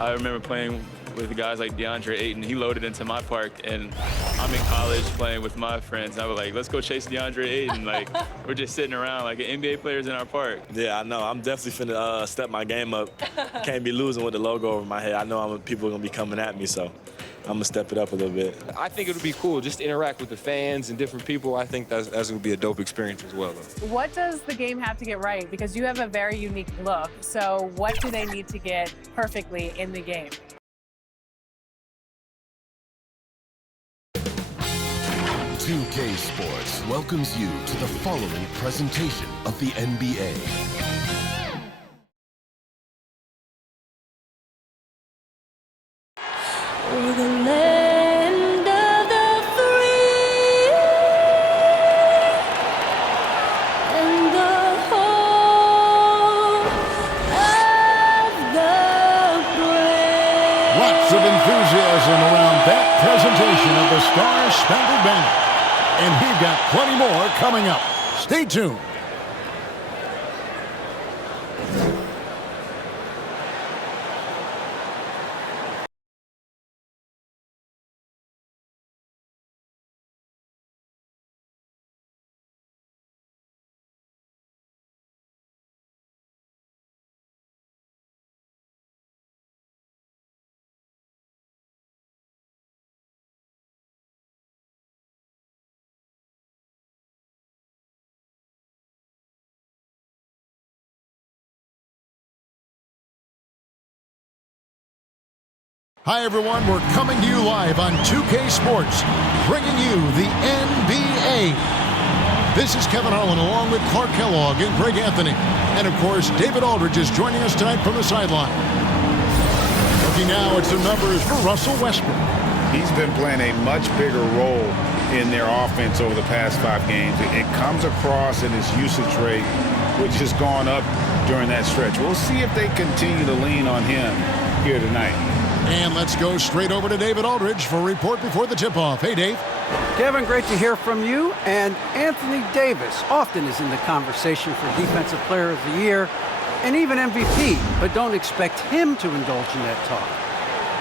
I remember playing with guys like DeAndre Ayton. He loaded into my park, and I'm in college playing with my friends. I was like, let's go chase DeAndre Ayton. Like, we're just sitting around like NBA players in our park. Yeah, I know. I'm definitely finna step my game up. Can't be losing with the logo over my head. I know people are gonna be coming at me, so I'm gonna step it up a little bit. I think it would be cool just to interact with the fans and different people. I think that's gonna be a dope experience as well. What does the game have to get right? Because you have a very unique look. So what do they need to get perfectly in the game? 2K Sports welcomes you to the following presentation of the NBA. We're the land of the free and the home of the brave. Lots of enthusiasm around that presentation of the Star-Spangled Banner. And we've got plenty more coming up. Stay tuned. Hi, everyone. We're coming to you live on 2K Sports, bringing you the NBA. This is Kevin Harlan along with Clark Kellogg and Greg Anthony. And, of course, David Aldridge is joining us tonight from the sideline. Looking now at some numbers for Russell Westbrook. He's been playing a much bigger role in their offense over the past 5 games. It comes across in his usage rate, which has gone up during that stretch. We'll see if they continue to lean on him here tonight. And let's go straight over to David Aldridge for a report before the tip-off. Hey, Dave. Kevin, great to hear from you. And Anthony Davis often is in the conversation for Defensive Player of the Year and even MVP, but don't expect him to indulge in that talk.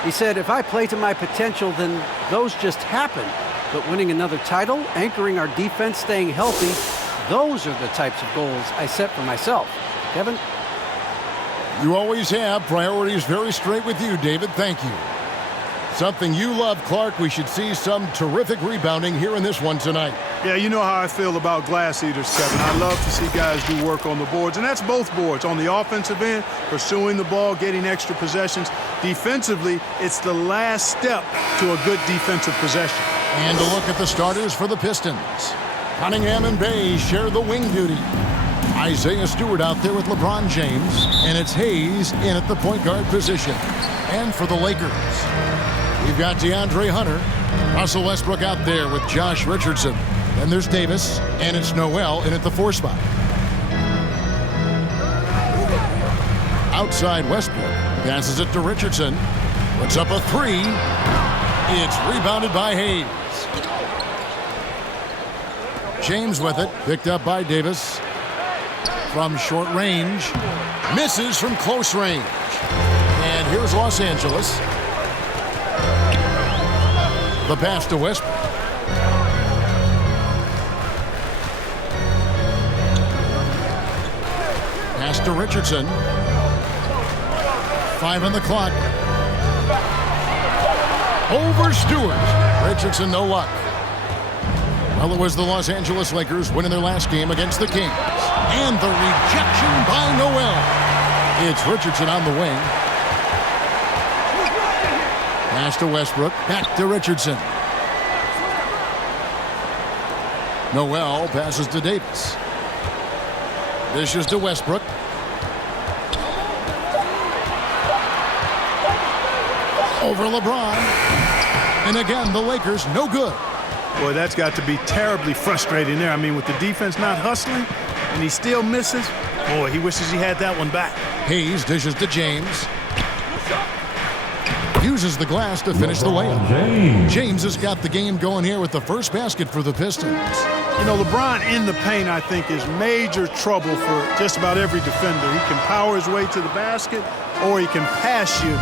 He said, if I play to my potential, then those just happen. But winning another title, anchoring our defense, staying healthy, those are the types of goals I set for myself. Kevin? You always have. Priorities very straight with you, David. Thank you. Something you love, Clark. We should see some terrific rebounding here in this one tonight. Yeah, you know how I feel about glass eaters, Kevin. I love to see guys do work on the boards, and that's both boards. On the offensive end, pursuing the ball, getting extra possessions. Defensively, it's the last step to a good defensive possession. And a look at the starters for the Pistons. Cunningham and Bay share the wing duty. Isaiah Stewart out there with LeBron James, and it's Hayes in at the point guard position. And for the Lakers, we've got DeAndre Hunter, Russell Westbrook out there with Josh Richardson. Then there's Davis, and it's Noel in at the 4 spot. Outside Westbrook, passes it to Richardson, puts up a 3. It's rebounded by Hayes. James with it, picked up by Davis. From short range, misses from close range. And here's Los Angeles. The pass to Westbrook. Pass to Richardson. 5 on the clock. Over Stewart. Richardson, no luck. Well, it was the Los Angeles Lakers winning their last game against the Kings. And the rejection by Noel. It's Richardson on the wing. Pass to Westbrook. Back to Richardson. Noel passes to Davis. Dishes to Westbrook. Over LeBron. And again, the Lakers no good. Boy, that's got to be terribly frustrating there. I mean, with the defense not hustling, and he still misses. Boy, he wishes he had that one back. Hayes dishes to James. Uses the glass to finish the layup. James has got the game going here with the first basket for the Pistons. You know, LeBron in the paint, I think, is major trouble for just about every defender. He can power his way to the basket, or he can pass you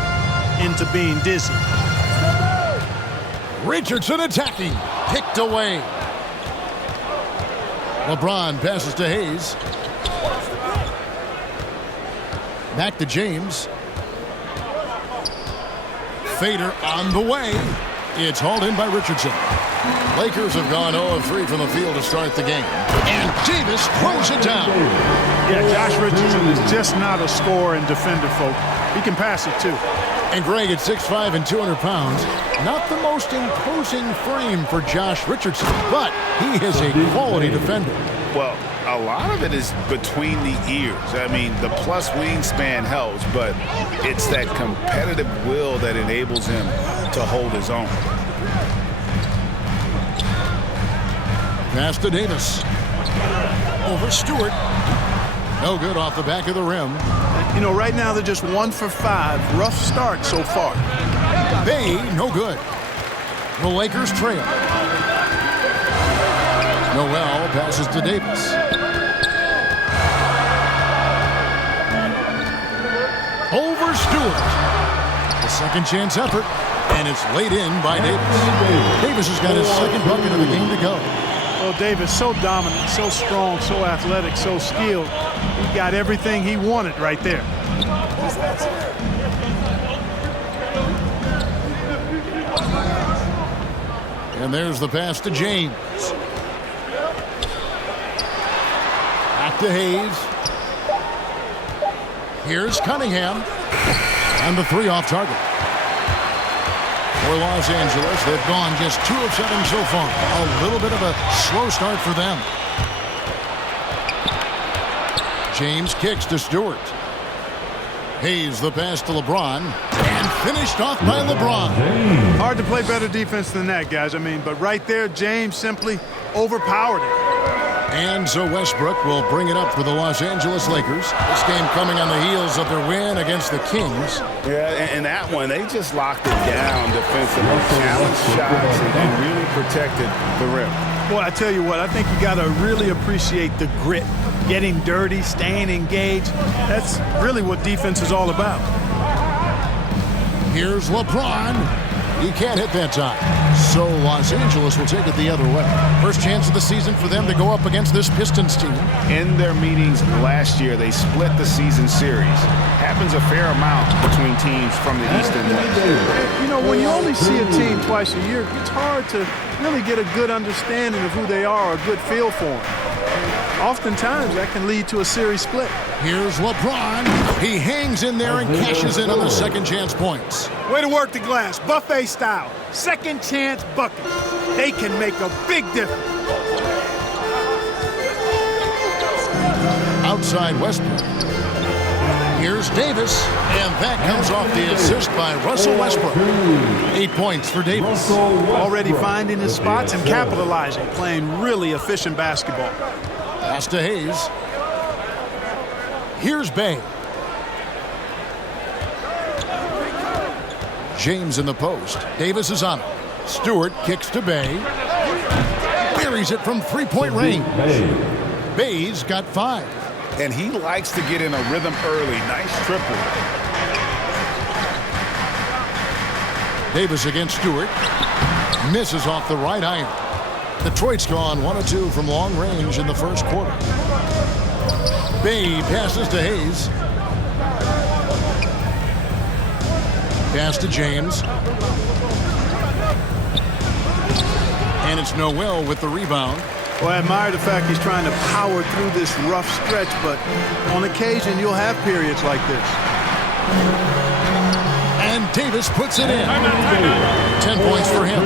into being dizzy. Richardson attacking. Picked away. LeBron passes to Hayes. Back to James. Fader on the way. It's hauled in by Richardson. Lakers have gone 0-3 from the field to start the game. And Davis throws it down. Yeah, Josh Richardson is just not a scorer and defender, folks. He can pass it, too. And Greg at 6'5" and 200 pounds. Not the most imposing frame for Josh Richardson, but he is a quality defender. Well, a lot of it is between the ears. I mean, the plus wingspan helps, but it's that competitive will that enables him to hold his own. Pass to Davis. Over Stewart. No good off the back of the rim. You know, right now they're just 1 for 5. Rough start so far. Bay, no good. The Lakers trail. Noel passes to Davis. Over Stewart. The second chance effort, and it's laid in by Davis. Davis has got his second bucket of the game to go. Well, Davis, so dominant, so strong, so athletic, so skilled. He got everything he wanted right there. And there's the pass to James. Back to Hayes. Here's Cunningham. And the 3 off target. For Los Angeles, they've gone just 2 of 7 so far. A little bit of a slow start for them. James kicks to Stewart. Hayes the pass to LeBron. And finished off by LeBron. Hard to play better defense than that, guys. I mean, but right there, James simply overpowered it. And so Westbrook will bring it up for the Los Angeles Lakers. This game coming on the heels of their win against the Kings. Yeah, and that one, they just locked it down defensively, challenged shots, and really protected the rim. Boy, I tell you what, I think you got to really appreciate the grit. Getting dirty, staying engaged. That's really what defense is all about. Here's LeBron. He can't hit that time. So Los Angeles will take it the other way. First chance of the season for them to go up against this Pistons team. In their meetings last year, they split the season series. Happens a fair amount between teams from the East and West. You know, when you only see a team twice a year, it's hard to really get a good understanding of who they are, a good feel for them. Oftentimes, that can lead to a series split. Here's LeBron. He hangs in there and cashes in on the second chance points. Way to work the glass, buffet style. Second chance buckets. They can make a big difference. Outside Westbrook. Here's Davis, and that comes off the assist by Russell Westbrook. 8 points for Davis. Already finding his spots and capitalizing, playing really efficient basketball. Pass to Hayes. Here's Bay. James in the post. Davis is on it. Stewart kicks to Bay. Buries it from three-point range. Bay's got 5. And he likes to get in a rhythm early. Nice triple. Davis against Stewart. Misses off the right iron. Detroit's gone 1 of 2 from long range in the first quarter. Bay passes to Hayes. Pass to James. And it's Noel with the rebound. Well, I admire the fact he's trying to power through this rough stretch, but on occasion you'll have periods like this. And Davis puts it in. 10 points for him.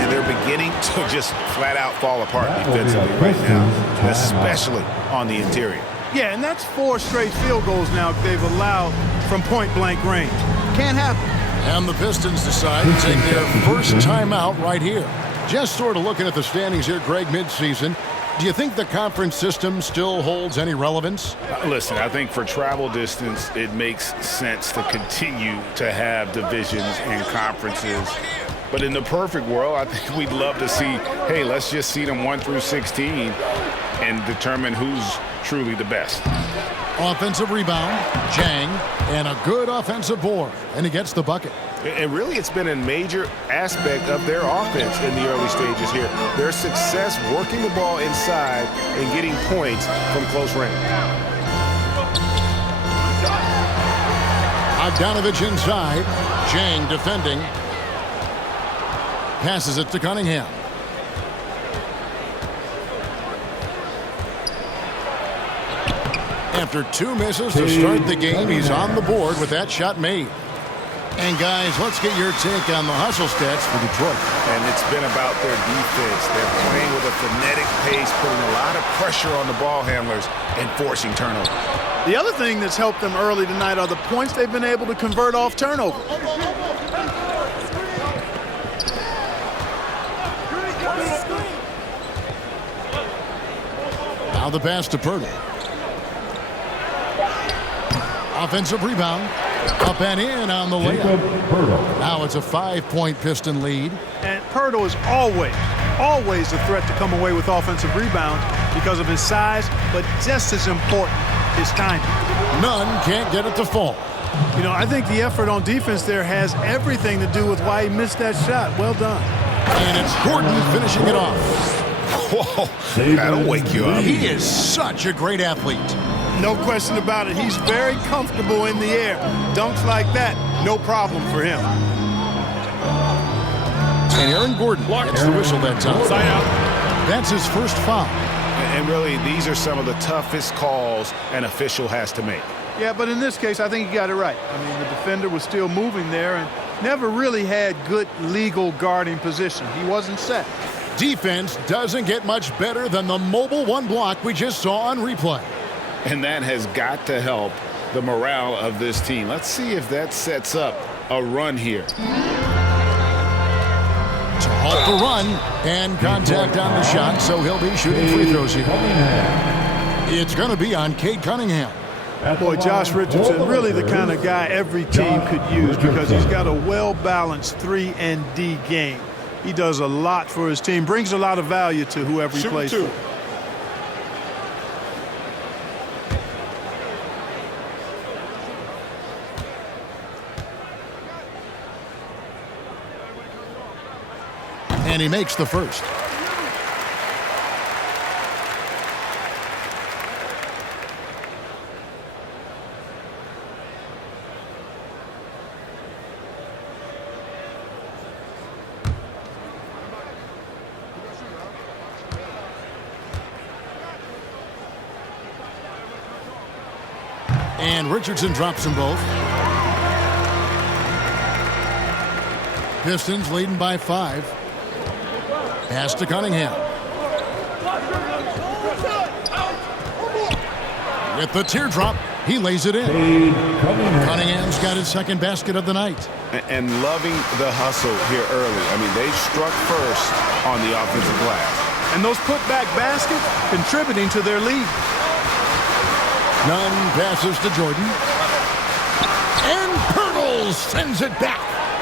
And they're beginning to just flat out fall apart defensively right now, especially on the interior. Yeah, and that's 4 straight field goals now they've allowed from point-blank range. Can't happen. And the Pistons decide to take their first timeout right here. Just sort of looking at the standings here, Greg, midseason. Do you think the conference system still holds any relevance? Listen, I think for travel distance, it makes sense to continue to have divisions and conferences. But in the perfect world, I think we'd love to see, hey, let's just seed them 1 through 16 and determine who's truly the best. Offensive rebound, Jang, and a good offensive board, and he gets the bucket. And really, it's been a major aspect of their offense in the early stages here. Their success working the ball inside and getting points from close range. Bogdanovich inside. Jang defending. Passes it to Cunningham. After 2 misses to start the game, he's on the board with that shot made. And guys, let's get your take on the hustle stats for Detroit. And it's been about their defense. They're playing with a frenetic pace, putting a lot of pressure on the ball handlers and forcing turnovers. The other thing that's helped them early tonight are the points they've been able to convert off turnovers. Now the pass to Pirtle. Offensive rebound. Up and in on the layup. Now it's a 5-point Piston lead. And Pirtle is always a threat to come away with offensive rebounds because of his size, but just as important, his timing. None can't get it to fall. You know, I think the effort on defense there has everything to do with why he missed that shot. Well done. And it's Gordon finishing it off. Whoa, that'll wake you up. He is such a great athlete. No question about it. He's very comfortable in the air. Dunks like that, no problem for him. And Aaron Gordon gets the whistle that time. That's his first foul. And really, these are some of the toughest calls an official has to make. Yeah, but in this case, I think he got it right. I mean, the defender was still moving there and never really had good legal guarding position. He wasn't set. Defense doesn't get much better than the mobile one block we just saw on replay. And that has got to help the morale of this team. Let's see if that sets up a run here. To halt the run and contact on the shot, so he'll be shooting free throws here. It's going to be on Cade Cunningham. Boy, Josh Richardson, really the kind of guy every team could use because he's got a well-balanced 3 and D game. He does a lot for his team, brings a lot of value to whoever he plays for. And he makes the first. And Richardson drops them both. Pistons leading by 5. Pass to Cunningham. With the teardrop, he lays it in. Cunningham's got his second basket of the night. And loving the hustle here early. I mean, they struck first on the offensive glass. And those putback baskets contributing to their lead. Nunn passes to Jordan. And Pirtle sends it back.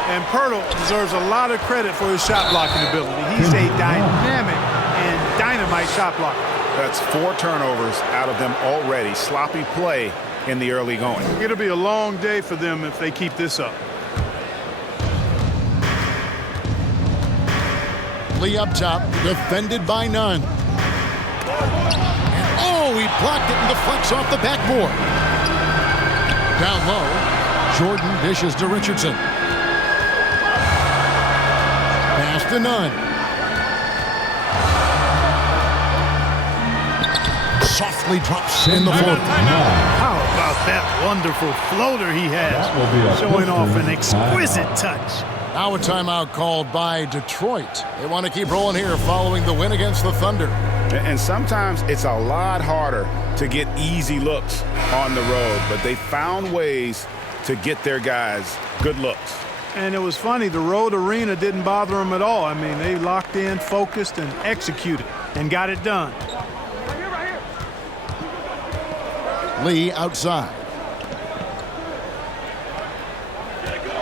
And Pirtle deserves a lot of credit for his shot blocking ability. He's a dynamic and dynamite shot blocker. That's 4 turnovers out of them already. Sloppy play in the early going. It'll be a long day for them if they keep this up. Lee up top, defended by Nunn. And oh, he blocked it and deflects off the backboard. Down low, Jordan dishes to Richardson. Pass to Nunn. Softly drops in the floater. How about that wonderful floater he has, showing off an exquisite touch. Now a timeout called by Detroit. They want to keep rolling here following the win against the Thunder. And sometimes it's a lot harder to get easy looks on the road, but they found ways to get their guys good looks. And it was funny, the road arena didn't bother them at all. I mean, they locked in, focused, and executed, and got it done. Lee outside.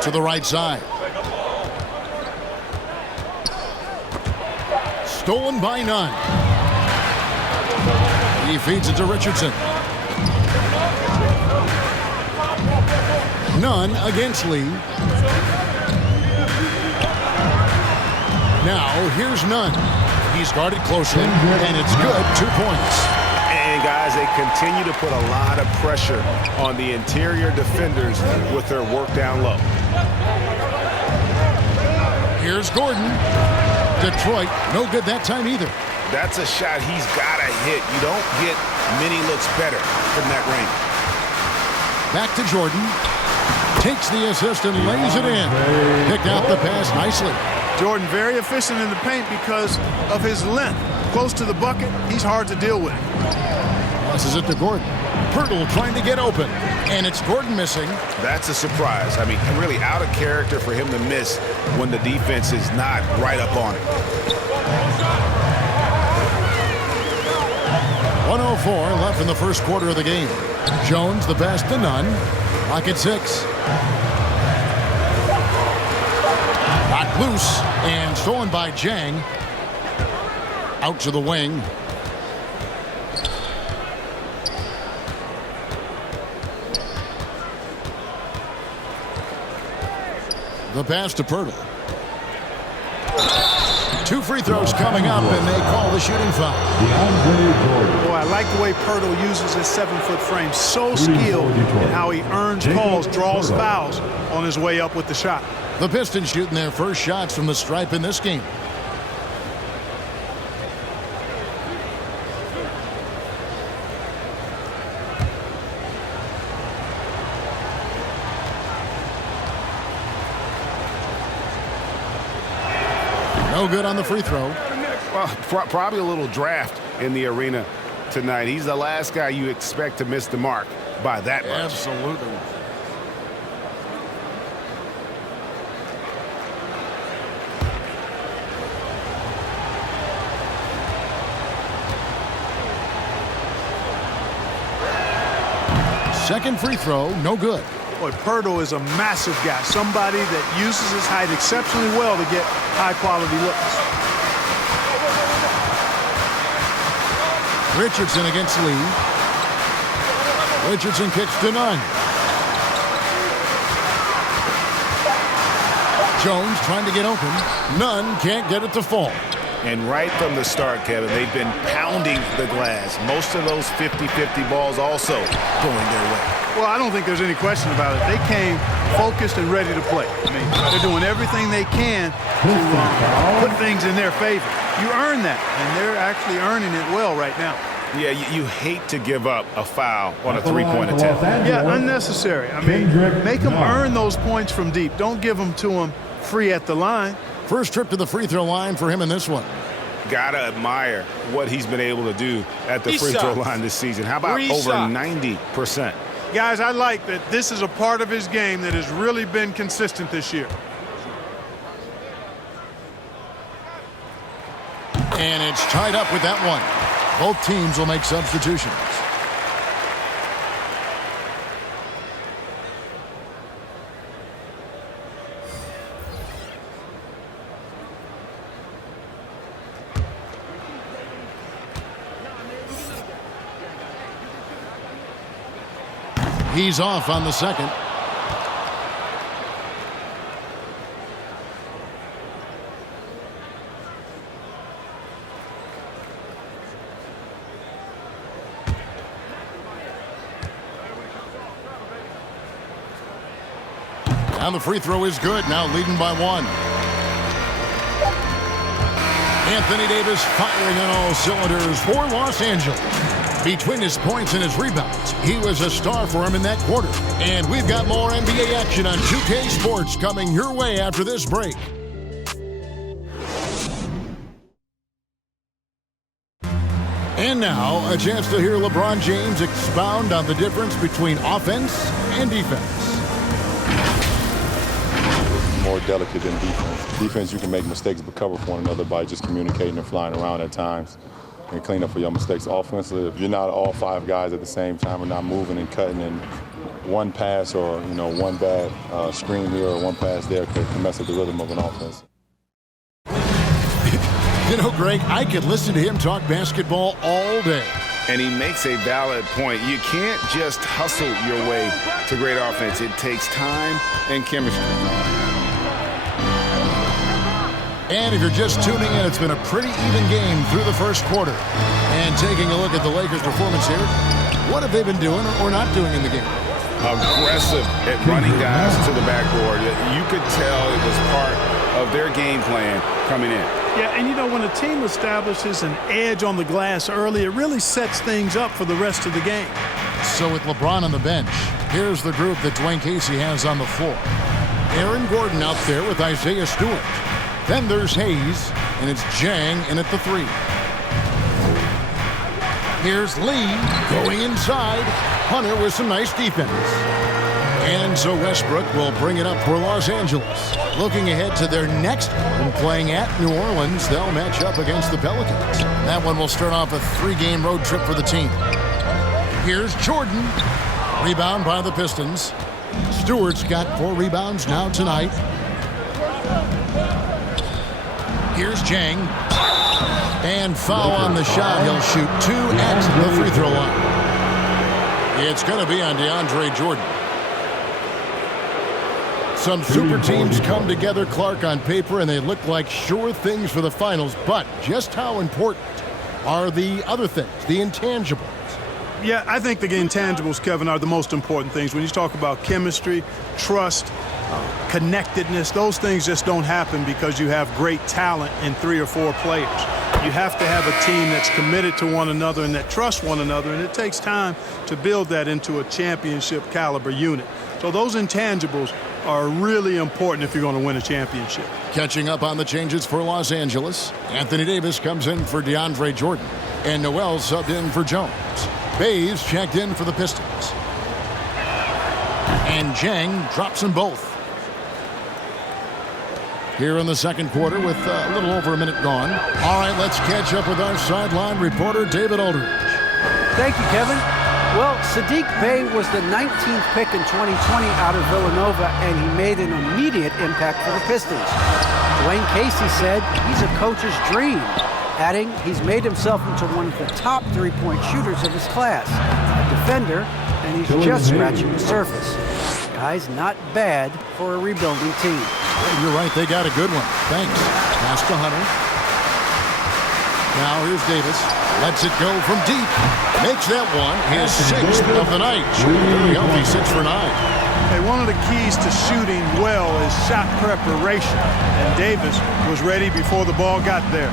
To the right side. Stolen by Nunn. He feeds it to Richardson. Nunn against Lee. Now, here's Nunn. He's guarded closely, and it's good. 2 points. And, guys, they continue to put a lot of pressure on the interior defenders with their work down low. Here's Gordon. Detroit, no good that time either. That's a shot he's got to hit. You don't get many looks better from that range. Back to Jordan. Takes the assist and lays it in. Picked out the pass nicely. Jordan very efficient in the paint because of his length. Close to the bucket, he's hard to deal with. Passes it to Gordon. Pirtle trying to get open. And it's Gordon missing. That's a surprise. I mean, really out of character for him to miss when the defense is not right up on it. 1:04 left in the first quarter of the game. Jones, the pass to Nunn. Lock at 6. Knocked loose and stolen by Jang. Out to the wing. The pass to Pirtle. 2 free throws coming up, and they call the shooting foul. Boy, I like the way Pirtle uses his 7-foot frame. So skilled in how he earns calls, draws fouls on his way up with the shot. The Pistons shooting their first shots from the stripe in this game. No good on the free throw. Well, probably a little draft in the arena tonight. He's the last guy you expect to miss the mark by that much. Absolutely. Second free throw, no good. Boy, Pirtle is a massive guy, somebody that uses his height exceptionally well to get high-quality looks. Richardson against Lee. Richardson kicks to Nunn. Jones trying to get open. Nunn can't get it to fall. And right from the start, Kevin, they've been pounding the glass. Most of those 50-50 balls also going their way. Well, I don't think there's any question about it. They came focused and ready to play. I mean, they're doing everything they can to put things in their favor. You earn that, and they're actually earning it well right now. Yeah, you hate to give up a foul on a three-point attempt. Yeah, unnecessary. I mean, make them earn those points from deep. Don't give them to them free at the line. First trip to the free throw line for him in this one. Gotta admire what he's been able to do at the free throw line this season. How about over 90%? Guys, I like that this is a part of his game that has really been consistent this year. And it's tied up with that one. Both teams will make substitutions. He's off on the second. And the free throw is good, now leading by 1. Anthony Davis firing on all cylinders for Los Angeles. Between his points and his rebounds, he was a star for him in that quarter. And we've got more NBA action on 2K Sports coming your way after this break. And now, a chance to hear LeBron James expound on the difference between offense and defense. More delicate than defense. Defense, you can make mistakes but cover for one another by just communicating and flying around at times and clean up for your mistakes. Offensively, if you're not all 5 guys at the same time and not moving and cutting, and one pass or one bad screen here or one pass there can mess up the rhythm of an offense. Greg, I could listen to him talk basketball all day. And he makes a valid point. You can't just hustle your way to great offense. It takes time and chemistry. And if you're just tuning in, it's been a pretty even game through the first quarter. And taking a look at the Lakers' performance here, what have they been doing or not doing in the game? Aggressive at running guys to the backboard. You could tell it was part of their game plan coming in. Yeah, and you know, when a team establishes an edge on the glass early, it really sets things up for the rest of the game. So with LeBron on the bench, here's the group that Dwayne Casey has on the floor. Aaron Gordon out there with Isaiah Stewart. Then there's Hayes, and it's Jang in at the 3. Here's Lee going inside. Hunter with some nice defense. And so Westbrook will bring it up for Los Angeles. Looking ahead to their next one, playing at New Orleans, they'll match up against the Pelicans. That one will start off a 3-game road trip for the team. Here's Jordan. Rebound by the Pistons. Stewart's got 4 rebounds now tonight. Here's Jang. And foul on the shot. He'll shoot 2 at the free throw line. It's going to be on DeAndre Jordan. Some super teams come together, Clark, on paper, and they look like sure things for the finals. But just how important are the other things, the intangibles? Yeah, I think the intangibles, Kevin, are the most important things. When you talk about chemistry, trust, connectedness, those things just don't happen because you have great talent in 3 or 4 players. You have to have a team that's committed to one another and that trusts one another, and it takes time to build that into a championship caliber unit. So those intangibles are really important if you're going to win a championship. Catching up on the changes for Los Angeles, Anthony Davis comes in for DeAndre Jordan, and Noel subbed in for Jones. Bays checked in for the Pistons. And Jang drops them both. Here in the second quarter with a little over a minute gone. All right, let's catch up with our sideline reporter, David Aldridge. Thank you, Kevin. Well, Sadiq Bey was the 19th pick in 2020 out of Villanova, and he made an immediate impact for the Pistons. Dwayne Casey said he's a coach's dream, adding he's made himself into one of the top 3-point shooters of his class, a defender, and he's just scratching the surface. Guy's not bad for a rebuilding team. You're right, they got a good one. Thanks. Pass to Hunter. Now here's Davis. Lets it go from deep. Makes that one his 6th of the night. Very healthy 6 for 9. Hey, one of the keys to shooting well is shot preparation. And Davis was ready before the ball got there.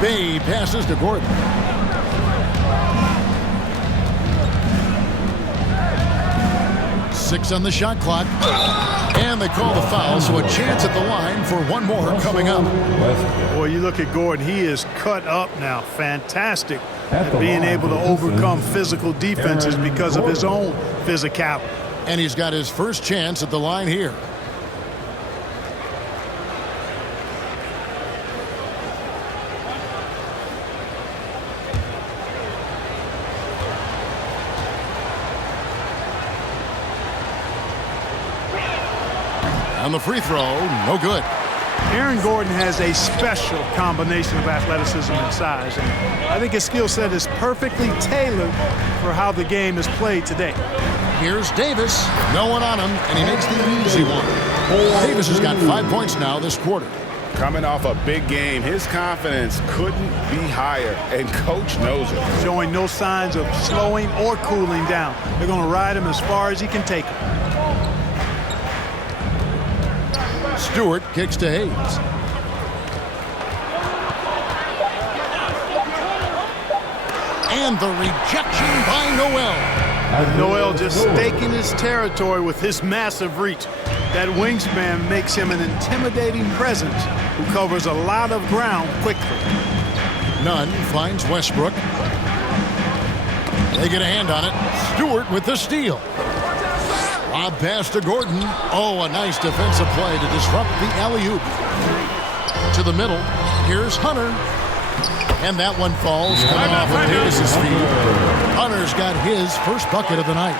Bey passes to Gordon. Six on the shot clock. And they call the foul, so a chance at the line for one more coming up. Boy, you look at Gordon. He is cut up now. Fantastic at being able to overcome physical defenses because of his own physicality. And he's got his first chance at the line here. On the free throw, no good. Aaron Gordon has a special combination of athleticism and size, and I think his skill set is perfectly tailored for how the game is played today. Here's Davis. No one on him, and he makes the easy one. Davis has got 5 points now this quarter. Coming off a big game, his confidence couldn't be higher, and Coach knows it. Showing no signs of slowing or cooling down. They're going to ride him as far as he can take him. Stewart kicks to Hayes. And the rejection by Noel. Noel just staking his territory with his massive reach. That wingspan makes him an intimidating presence who covers a lot of ground quickly. Nunn finds Westbrook. They get a hand on it. Stewart with the steal. Lob pass to Gordon. Oh, a nice defensive play to disrupt the alley-oop. To the middle. Here's Hunter. And that one falls coming off of Davis's feet. Hunter's got his first bucket of the night.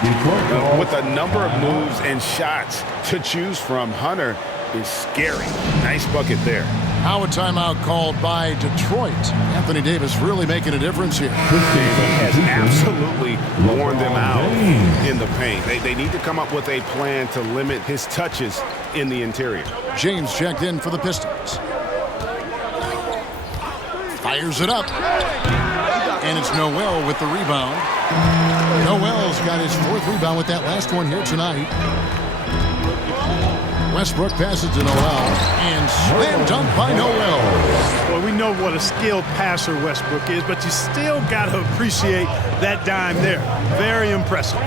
With a number of moves and shots to choose from, Hunter is scary. Nice bucket there. Now a timeout called by Detroit. Anthony Davis really making a difference here. Has absolutely worn them out in the paint. They need to come up with a plan to limit his touches in the interior. James checked in for the Pistons. Fires it up. And it's Noel with the rebound. Noel's got his 4th rebound with that last one here tonight. Westbrook passes to Noel, and slam dunk by Noel. Well, we know what a skilled passer Westbrook is, but you still got to appreciate that dime there. Very impressive.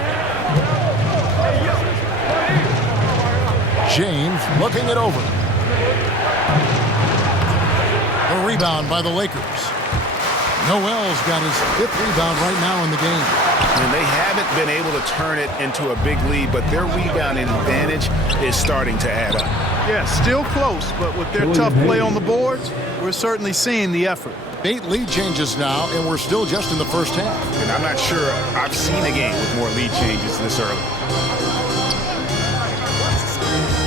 James looking it over. The rebound by the Lakers. Noel's got his 5th rebound right now in the game. And they haven't been able to turn it into a big lead, but their rebounding advantage is starting to add up. Yeah, still close, but with their tough play on the boards, we're certainly seeing the effort. 8 lead changes now, and we're still just in the first half. And I'm not sure I've seen a game with more lead changes this early.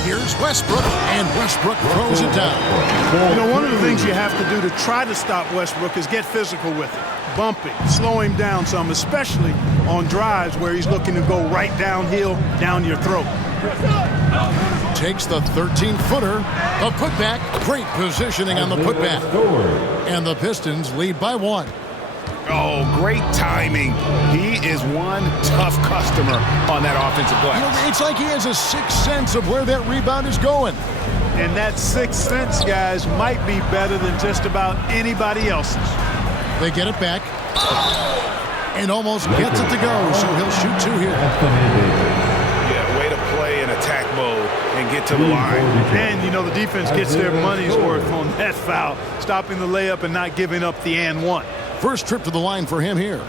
Here's Westbrook, and Westbrook throws it down. You know, one of the things you have to do to try to stop Westbrook is get physical with him. Bump it, slow him down some, especially on drives where he's looking to go right downhill, down your throat. Takes the 13-footer, a putback, great positioning on the putback. And the Pistons lead by 1. Oh, great timing. He is one tough customer on that offensive glass. You know, it's like he has a sixth sense of where that rebound is going. And that sixth sense, guys, might be better than just about anybody else's. They get it back and almost gets it to go, so he'll shoot 2 here. Yeah, way to play in attack mode and get to the line. And, you know, the defense gets their money's worth on that foul, stopping the layup and not giving up the and one. First trip to the line for him here.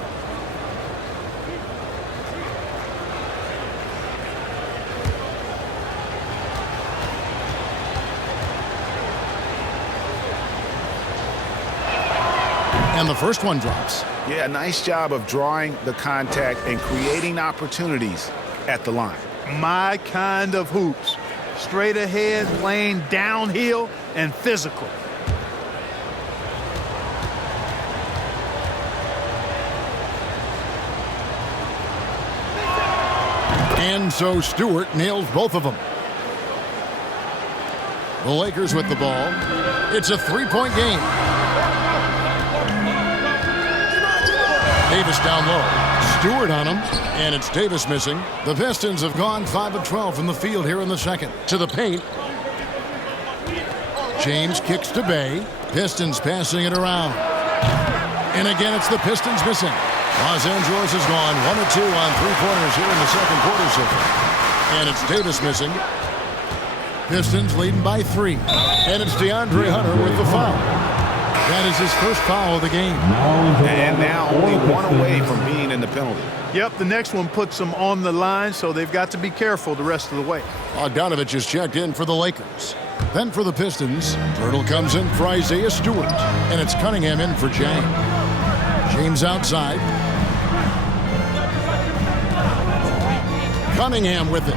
And the first one drops. Yeah, nice job of drawing the contact and creating opportunities at the line. My kind of hoops. Straight ahead, playing downhill, and physical. And so Stewart nails both of them. The Lakers with the ball. It's a 3-point game. Davis down low. Stewart on him, and it's Davis missing. The Pistons have gone 5 of 12 from the field here in the second. To the paint. James kicks to Bay. Pistons passing it around. And again, it's the Pistons missing. Los Angeles has gone 1 of 2 on 3-pointers here in the second quarter so far. And it's Davis missing. Pistons leading by 3. And it's DeAndre Hunter with the foul. That is his first foul of the game. And now only 1 away from being in the penalty. Yep, the next one puts them on the line, so they've got to be careful the rest of the way. Bogdanovich is checked in for the Lakers. Then for the Pistons, Turtle comes in for Isaiah Stewart. And it's Cunningham in for James. James outside. Cunningham with it.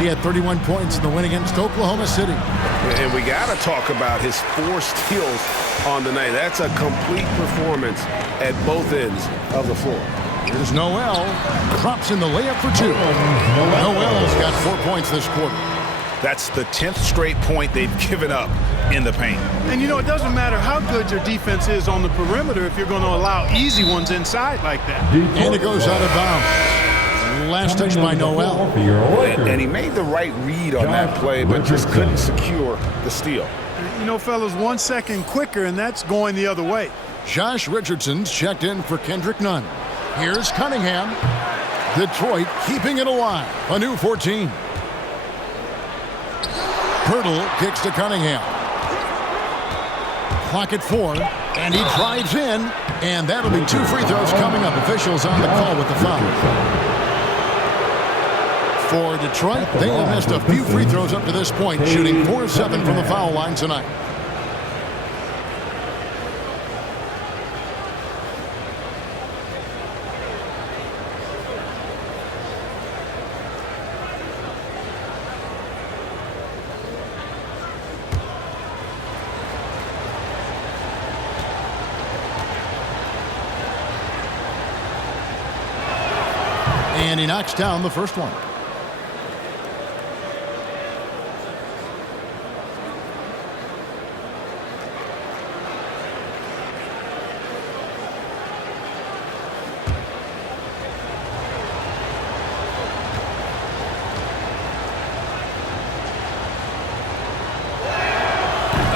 He had 31 points in the win against Oklahoma City. And we got to talk about his 4 steals on the night. That's a complete performance at both ends of the floor. Here's Noel. Drops in the layup for 2. Noel's got 4 points this quarter. That's the 10th straight point they've given up in the paint. And, you know, it doesn't matter how good your defense is on the perimeter if you're going to allow easy ones inside like that. And it goes out of bounds. Last touch by Noel. And he made the right read on that play, but just couldn't secure the steal. You know, fellas, 1 second quicker, and that's going the other way. Josh Richardson's checked in for Kendrick Nunn. Here's Cunningham. Detroit keeping it alive. A new 14. Hurdle kicks to Cunningham. Clock at 4, and he drives in, and that'll be 2 free throws coming up. Officials on the call with the foul. For Detroit, they have missed a few free throws up to this point, shooting 4 of 7 from the foul line tonight. And he knocks down the first one.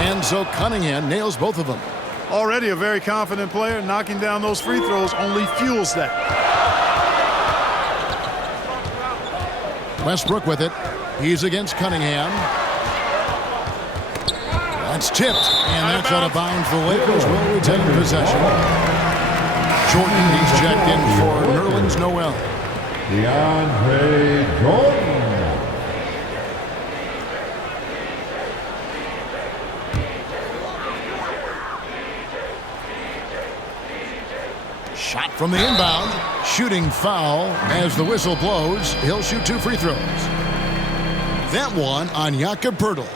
And so Cunningham nails both of them. Already a very confident player. Knocking down those free throws only fuels that. Westbrook with it. He's against Cunningham. That's tipped, and that's out of bounds. The Lakers will retain possession. Jordan, he's checked in for Nerlens Noel. DeAndre Jordan. Shot from the inbound. Shooting foul as the whistle blows. He'll shoot 2 free throws. That one on Jakob Poeltl.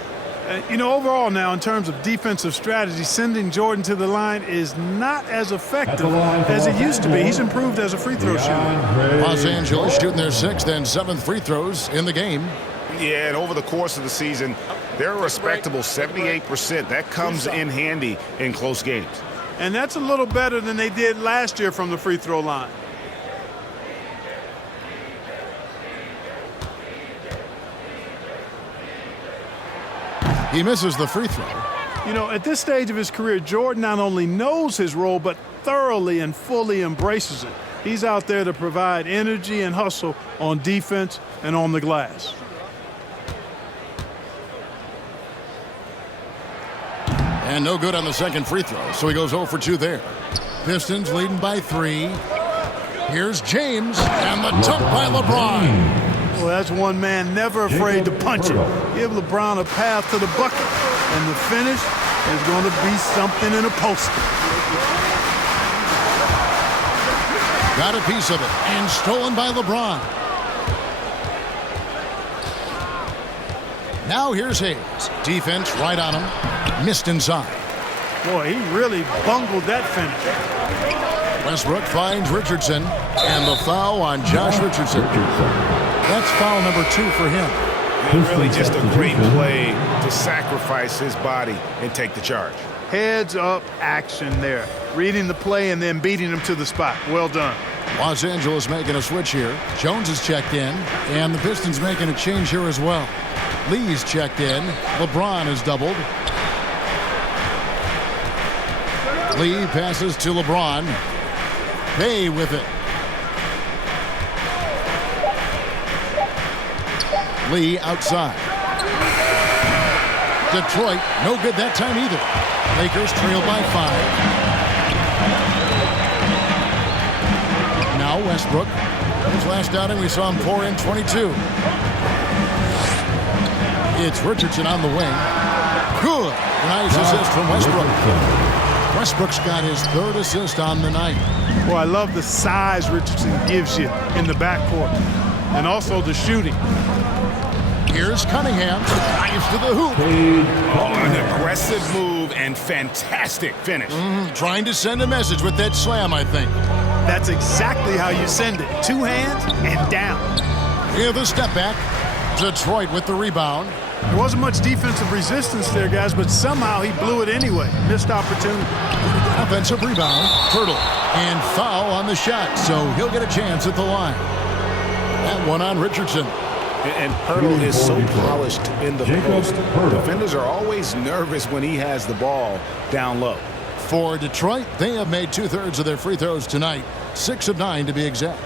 You know, overall now, in terms of defensive strategy, sending Jordan to the line is not as effective as it used to be. He's improved as a free throw shooter. Los Angeles shooting their 6th and 7th free throws in the game. Yeah, and over the course of the season, they're a respectable 78%. That comes in handy in close games. And that's a little better than they did last year from the free throw line. He misses the free throw. You know, at this stage of his career, Jordan not only knows his role, but thoroughly and fully embraces it. He's out there to provide energy and hustle on defense and on the glass. And no good on the second free throw, so he goes 0 for 2 there. Pistons leading by 3. Here's James, and the dunk by LeBron. Well, that's one man never afraid to punch it. Give LeBron a path to the bucket, and the finish is going to be something in a poster. Got a piece of it, and stolen by LeBron. Now here's Hayes. Defense right on him. Missed inside. Boy, he really bungled that finish. Westbrook finds Richardson, and the foul on Josh Richardson. That's foul number 2 for him. And really just a great play to sacrifice his body and take the charge. Heads up action there. Reading the play and then beating him to the spot. Well done. Los Angeles making a switch here. Jones is checked in, and the Pistons making a change here as well. Lee's checked in. LeBron is doubled. Lee passes to LeBron. Bay with it. Lee outside. Detroit, no good that time either. Lakers trail by 5. Now Westbrook. His last outing, we saw him pour in 22. It's Richardson on the wing. Good. Nice assist from Westbrook. Westbrook's got his 3rd assist on the night. Boy, I love the size Richardson gives you in the backcourt. And also the shooting. Here's Cunningham. Drives to the hoop. An aggressive move and fantastic finish. Trying to send a message with that slam, I think. That's exactly how you send it. 2 hands and down. Here the step back. Detroit with the rebound. There wasn't much defensive resistance there, guys, but somehow he blew it anyway. Missed opportunity. Offensive rebound. Poeltl. And foul on the shot, so he'll get a chance at the line. That one on Richardson. And Poeltl is so polished in the post. Defenders are always nervous when he has the ball down low. For Detroit, they have made 2/3 of their free throws tonight. 6 of 9 to be exact.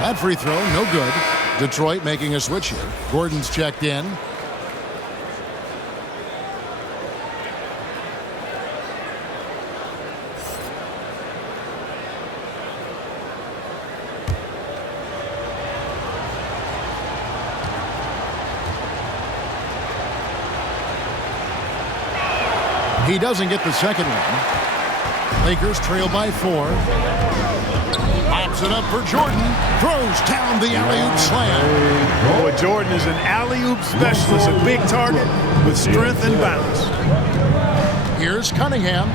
That free throw, no good. Detroit making a switch here. Gordon's checked in. He doesn't get the second one. Lakers trail by 4. Lobs it up for Jordan. Throws down the alley-oop slam. Boy, Jordan is an alley-oop specialist, a big target with strength and balance. Here's Cunningham.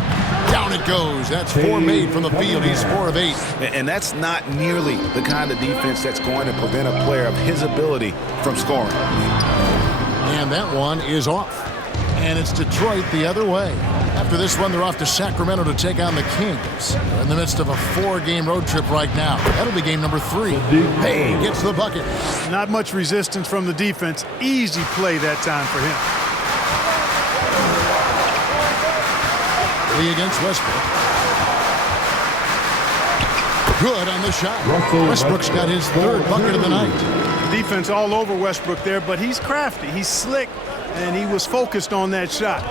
Down it goes. That's 4 made from the field. He's 4 of 8. And that's not nearly the kind of defense that's going to prevent a player of his ability from scoring. And that one is off. And it's Detroit the other way. After this one, they're off to Sacramento to take on the Kings. They're in the midst of a 4-game road trip right now. That'll be game number 3. Payne gets the bucket. Not much resistance from the defense. Easy play that time for him. Lee against Westbrook. Good on the shot. Westbrook's got his 3rd bucket of the night. Defense all over Westbrook there, but he's crafty. He's slick, and he was focused on that shot.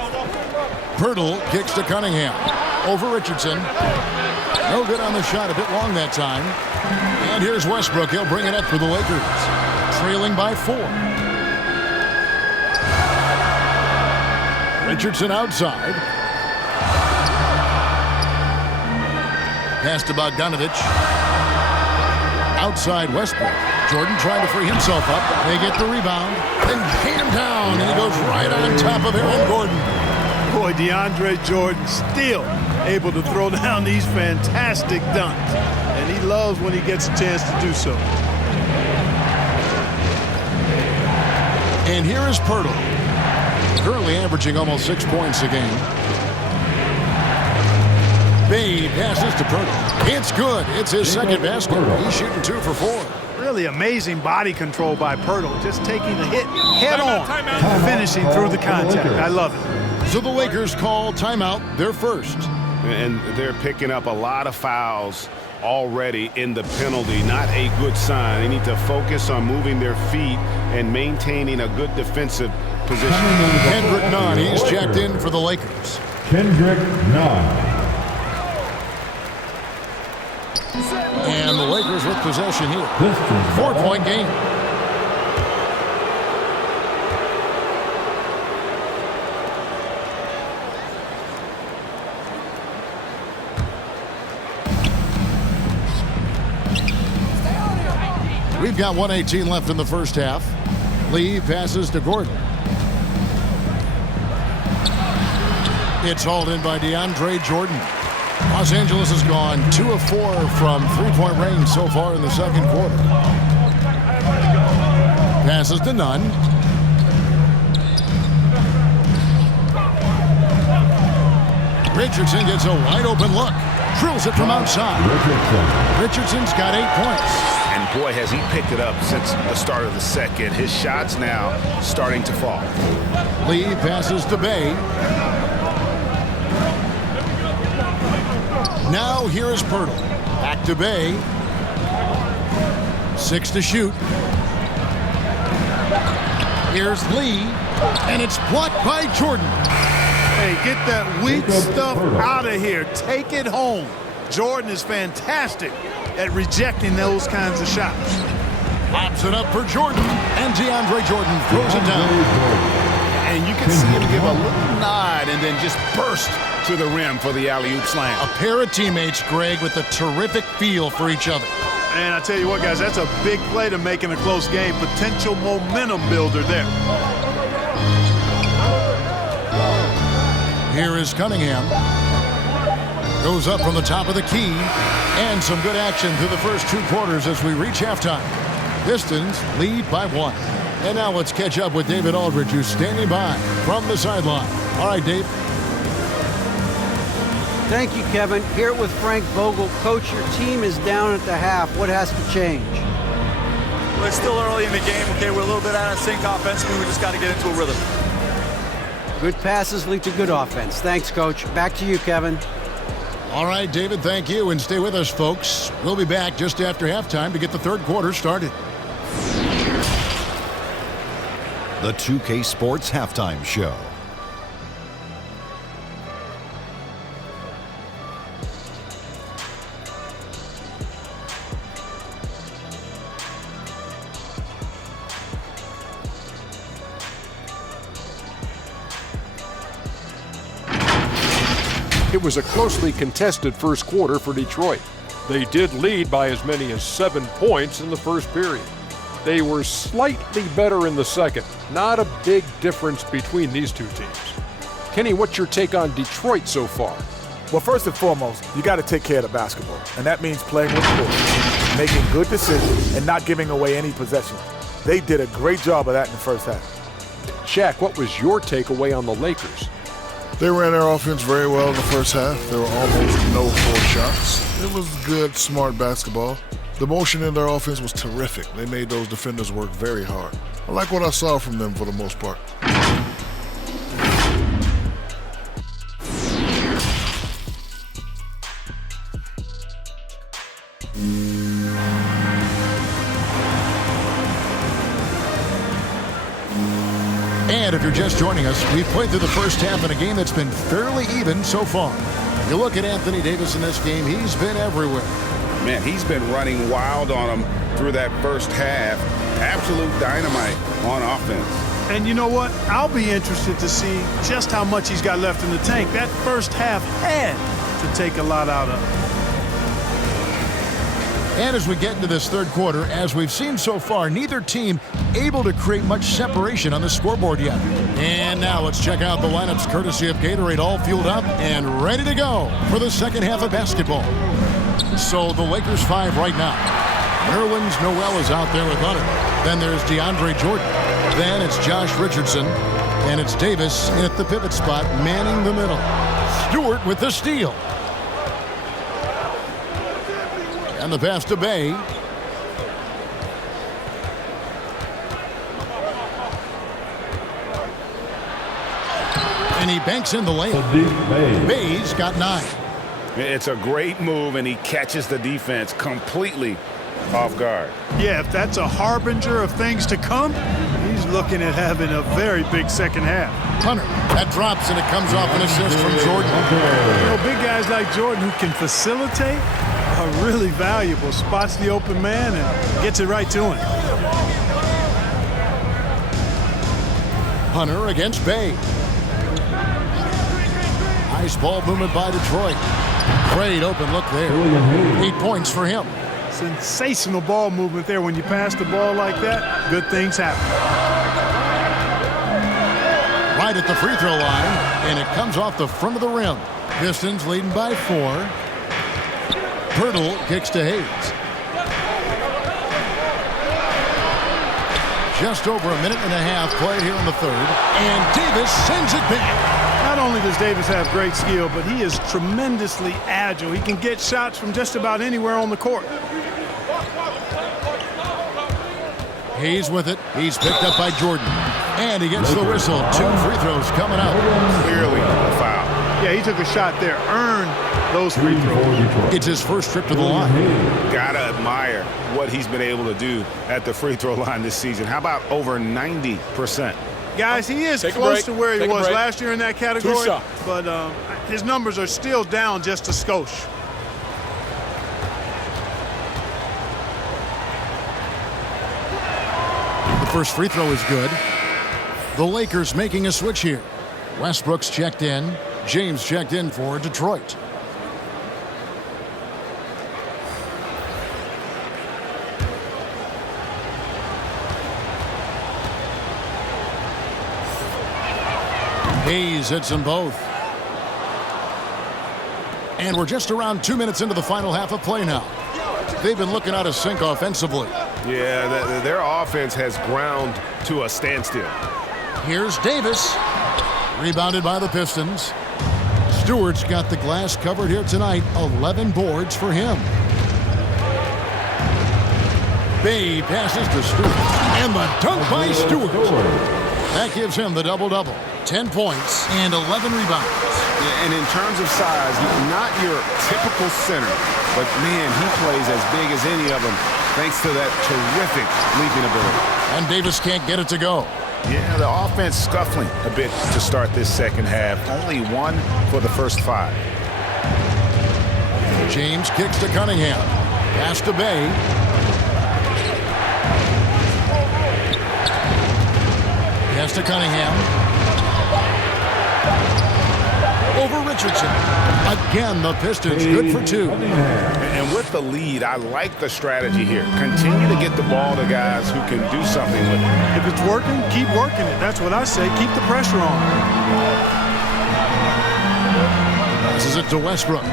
Pirtle kicks to Cunningham. Over Richardson. No good on the shot. A bit long that time. And here's Westbrook. He'll bring it up for the Lakers. Trailing by 4. Richardson outside. Pass to Bogdanovich. Outside Westbrook. Jordan trying to free himself up. They get the rebound. Then hand down. And he goes right on top of Aaron Gordon. Boy, DeAndre Jordan still able to throw down these fantastic dunks. And he loves when he gets a chance to do so. And here is Pirtle. Currently averaging almost 6 points a game. Bay passes to Pirtle. It's good. It's his 2nd basket. He's shooting 2 for 4. Really amazing body control by Pirtle. Just taking the hit head on and finishing through the contact. I love it. So the Lakers call timeout, their first. And they're picking up a lot of fouls already in the penalty. Not a good sign. They need to focus on moving their feet and maintaining a good defensive position. Kendrick Nunn, he's checked in for the Lakers. Kendrick Nunn. And the Lakers with possession here. 4-point game. We've got 1:18 left in the first half. Lee passes to Gordon. It's hauled in by DeAndre Jordan. Los Angeles has gone 2 of 4 from 3-point range so far in the 2nd quarter. Passes to Nunn. Richardson gets a wide open look. Drills it from outside. Richardson's got 8 points. And boy, has he picked it up since the start of the second. His shots now starting to fall. Lee passes to Bay. Now here is Pirtle. Back to Bay. 6 to shoot. Here's Lee. And it's blocked by Jordan. Hey, get that weak stuff out of here. Take it home. Jordan is fantastic at rejecting those kinds of shots. Pops it up for Jordan. And DeAndre Jordan throws it down. And you can see him give a little nod and then just burst to the rim for the alley-oop slam. A pair of teammates, Greg, with a terrific feel for each other. And I tell you what, guys, that's a big play to make in a close game. Potential momentum builder there. Here is Cunningham. Goes up from the top of the key. And some good action through the first 2 quarters as we reach halftime. Pistons lead by 1. And now let's catch up with David Aldridge, who's standing by from the sideline. All right, Dave. Thank you, Kevin. Here with Frank Vogel. Coach, your team is down at the half. What has to change? Well, it's still early in the game. Okay, we're a little bit out of sync offensively. We just got to get into a rhythm. Good passes lead to good offense. Thanks, Coach. Back to you, Kevin. All right, David, thank you. And stay with us, folks. We'll be back just after halftime to get the 3rd quarter started. The 2K Sports Halftime Show. It was a closely contested first quarter for Detroit. They did lead by as many as 7 points in the first period. They were slightly better in the second. Not a big difference between these two teams. Kenny, what's your take on Detroit so far? Well, first and foremost, you got to take care of the basketball, and that means playing with force, making good decisions, and not giving away any possessions. They did a great job of that in the first half. Shaq, what was your takeaway on the Lakers? They ran their offense very well in the first half. There were almost no forced shots. It was good, smart basketball. The motion in their offense was terrific. They made those defenders work very hard. I like what I saw from them for the most part. And if you're just joining us, we've played through the first half in a game that's been fairly even so far. You look at Anthony Davis in this game, he's been everywhere. Man, he's been running wild on them through that first half. Absolute dynamite on offense. And you know what? I'll be interested to see just how much he's got left in the tank. That first half had to take a lot out of him. And as we get into this third quarter, as we've seen so far, neither team able to create much separation on the scoreboard yet. And now let's check out the lineups courtesy of Gatorade, all fueled up and ready to go for the second half of basketball. So the Lakers 5 right now. Nerlens Noel is out there with Hunter. Then there's DeAndre Jordan. Then it's Josh Richardson. And it's Davis at the pivot spot, manning the middle. Stewart with the steal. And the pass to Bay. And he banks in the layup. Bay's got 9. It's a great move, and he catches the defense completely off guard. Yeah, if that's a harbinger of things to come, he's looking at having a very big second half. Hunter, that drops, and it comes off an assist from Jordan. You know, big guys like Jordan who can facilitate are really valuable. Spots the open man and gets it right to him. Hunter against Bay. Nice ball movement by Detroit. Great open look there. 8 points for him. Sensational ball movement there. When you pass the ball like that, good things happen. Right at the free throw line, and it comes off the front of the rim. Pistons leading by 4. Pirtle kicks to Hayes. Just over a minute and a half played here in the third, and Davis sends it back. Not only does Davis have great skill, but he is tremendously agile. He can get shots from just about anywhere on the court. Hayes with it. He's picked up by Jordan. And he gets the whistle. 2 free throws coming out. Clearly a foul. Yeah, he took a shot there. Earned those free throws. It's his first trip to the line. Gotta admire what he's been able to do at the free throw line this season. How about over 90%? Guys, he is close to where he was last year in that category, but his numbers are still down just a skosh. The first free throw is good. The Lakers making a switch here. Westbrook's checked in. James checked in for Detroit. Hayes hits them both. And we're just around 2 minutes into the final half of play now. They've been looking out of sync offensively. Yeah, their offense has ground to a standstill. Here's Davis. Rebounded by the Pistons. Stewart's got the glass covered here tonight. 11 boards for him. Bay passes to Stewart. And the dunk by Stewart. That gives him the double-double. 10 points and 11 rebounds. Yeah, and in terms of size, not your typical center, but man, he plays as big as any of them thanks to that terrific leaping ability. And Davis can't get it to go. Yeah, the offense scuffling a bit to start this second half. Only 1 for the first 5. James kicks to Cunningham. Pass to Bay. Pass to Cunningham. Over Richardson. A Again, the Pistons good for 2. And with the lead, I like the strategy here. Continue to get the ball to guys who can do something with it. If it's working, keep working it. That's what I say. Keep the pressure on. Passes it to Westbrook.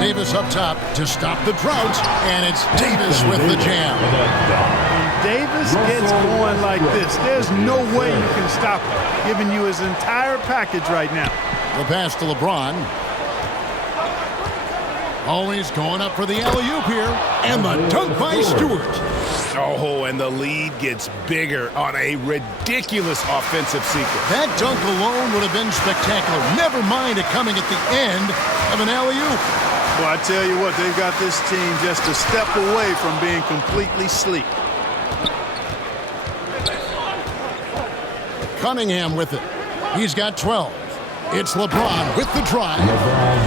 Davis up top to stop the drought, and it's Davis with the jam. When Davis gets going like this, there's no way you can stop him, giving you his entire package right now. The pass to LeBron. Always going up for the alley-oop here, and the dunk by Stewart. Oh, and the lead gets bigger on a ridiculous offensive sequence. That dunk alone would have been spectacular. Never mind it coming at the end of an alley-oop. Well, I tell you what, they've got this team just a step away from being completely sleep. Cunningham with it. He's got 12. It's LeBron with the drive.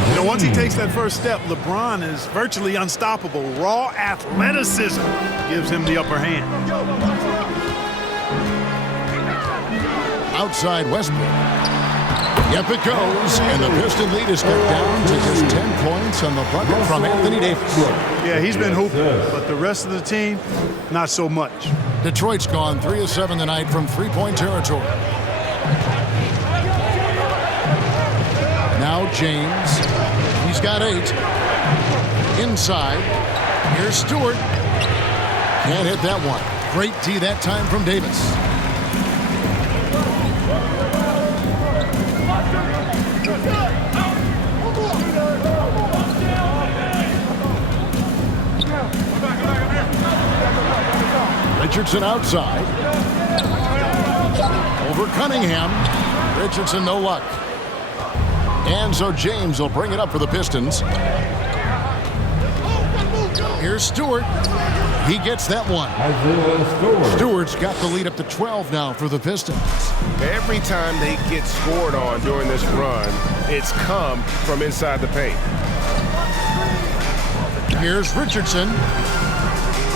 You know, once he takes that first step, LeBron is virtually unstoppable. Raw athleticism gives him the upper hand. Outside Westbrook. Yep, it goes. And the Piston lead is cut down to just 10 points on the bucket from Anthony Davis. Yeah, he's been hooping, but the rest of the team, not so much. Detroit's gone 3 of 7 tonight from three-point territory. Now James. He's got 8. Inside. Here's Stewart. Can't hit that one. Great D that time from Davis. Richardson outside. Over Cunningham. Richardson, no luck. And so James will bring it up for the Pistons. Here's Stewart. He gets that one. Stewart's got the lead up to 12 now for the Pistons. Every time they get scored on during this run, it's come from inside the paint. Here's Richardson.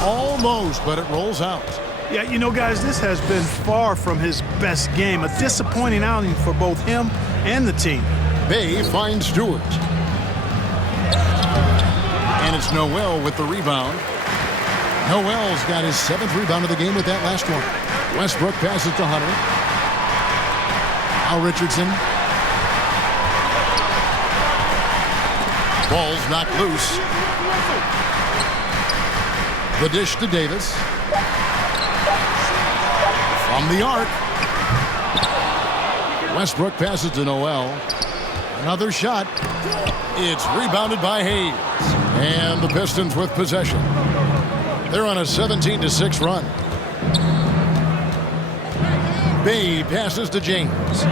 Almost, but it rolls out. Yeah, you know, guys, this has been far from his best game. A disappointing outing for both him and the team. Bay finds Stewart. And it's Noel with the rebound. Noel's got his 7th rebound of the game with that last one. Westbrook passes to Hunter. Now Richardson. Ball's knocked loose. The dish to Davis. From the arc. Westbrook passes to Noel. Another shot. It's rebounded by Hayes. And the Pistons with possession. They're on a 17-6 run. Bay passes to James.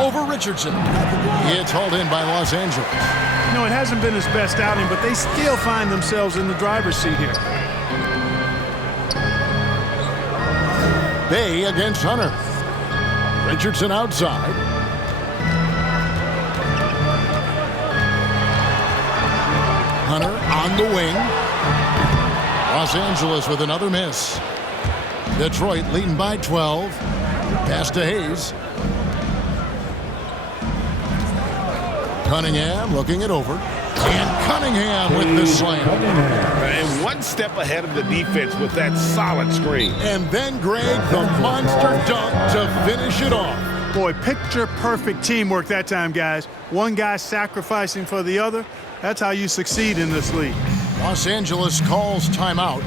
Over Richardson. It's hauled in by Los Angeles. You know, it hasn't been his best outing, but they still find themselves in the driver's seat here. Bay against Hunter. Richardson outside. Hunter on the wing. Los Angeles with another miss. Detroit leading by 12. Pass to Hayes. Cunningham looking it over. And Cunningham with the slam. And one step ahead of the defense with that solid screen. And then Greg, the monster dunk to finish it off. Boy, picture-perfect teamwork that time, guys. One guy sacrificing for the other. That's how you succeed in this league. Los Angeles calls timeout.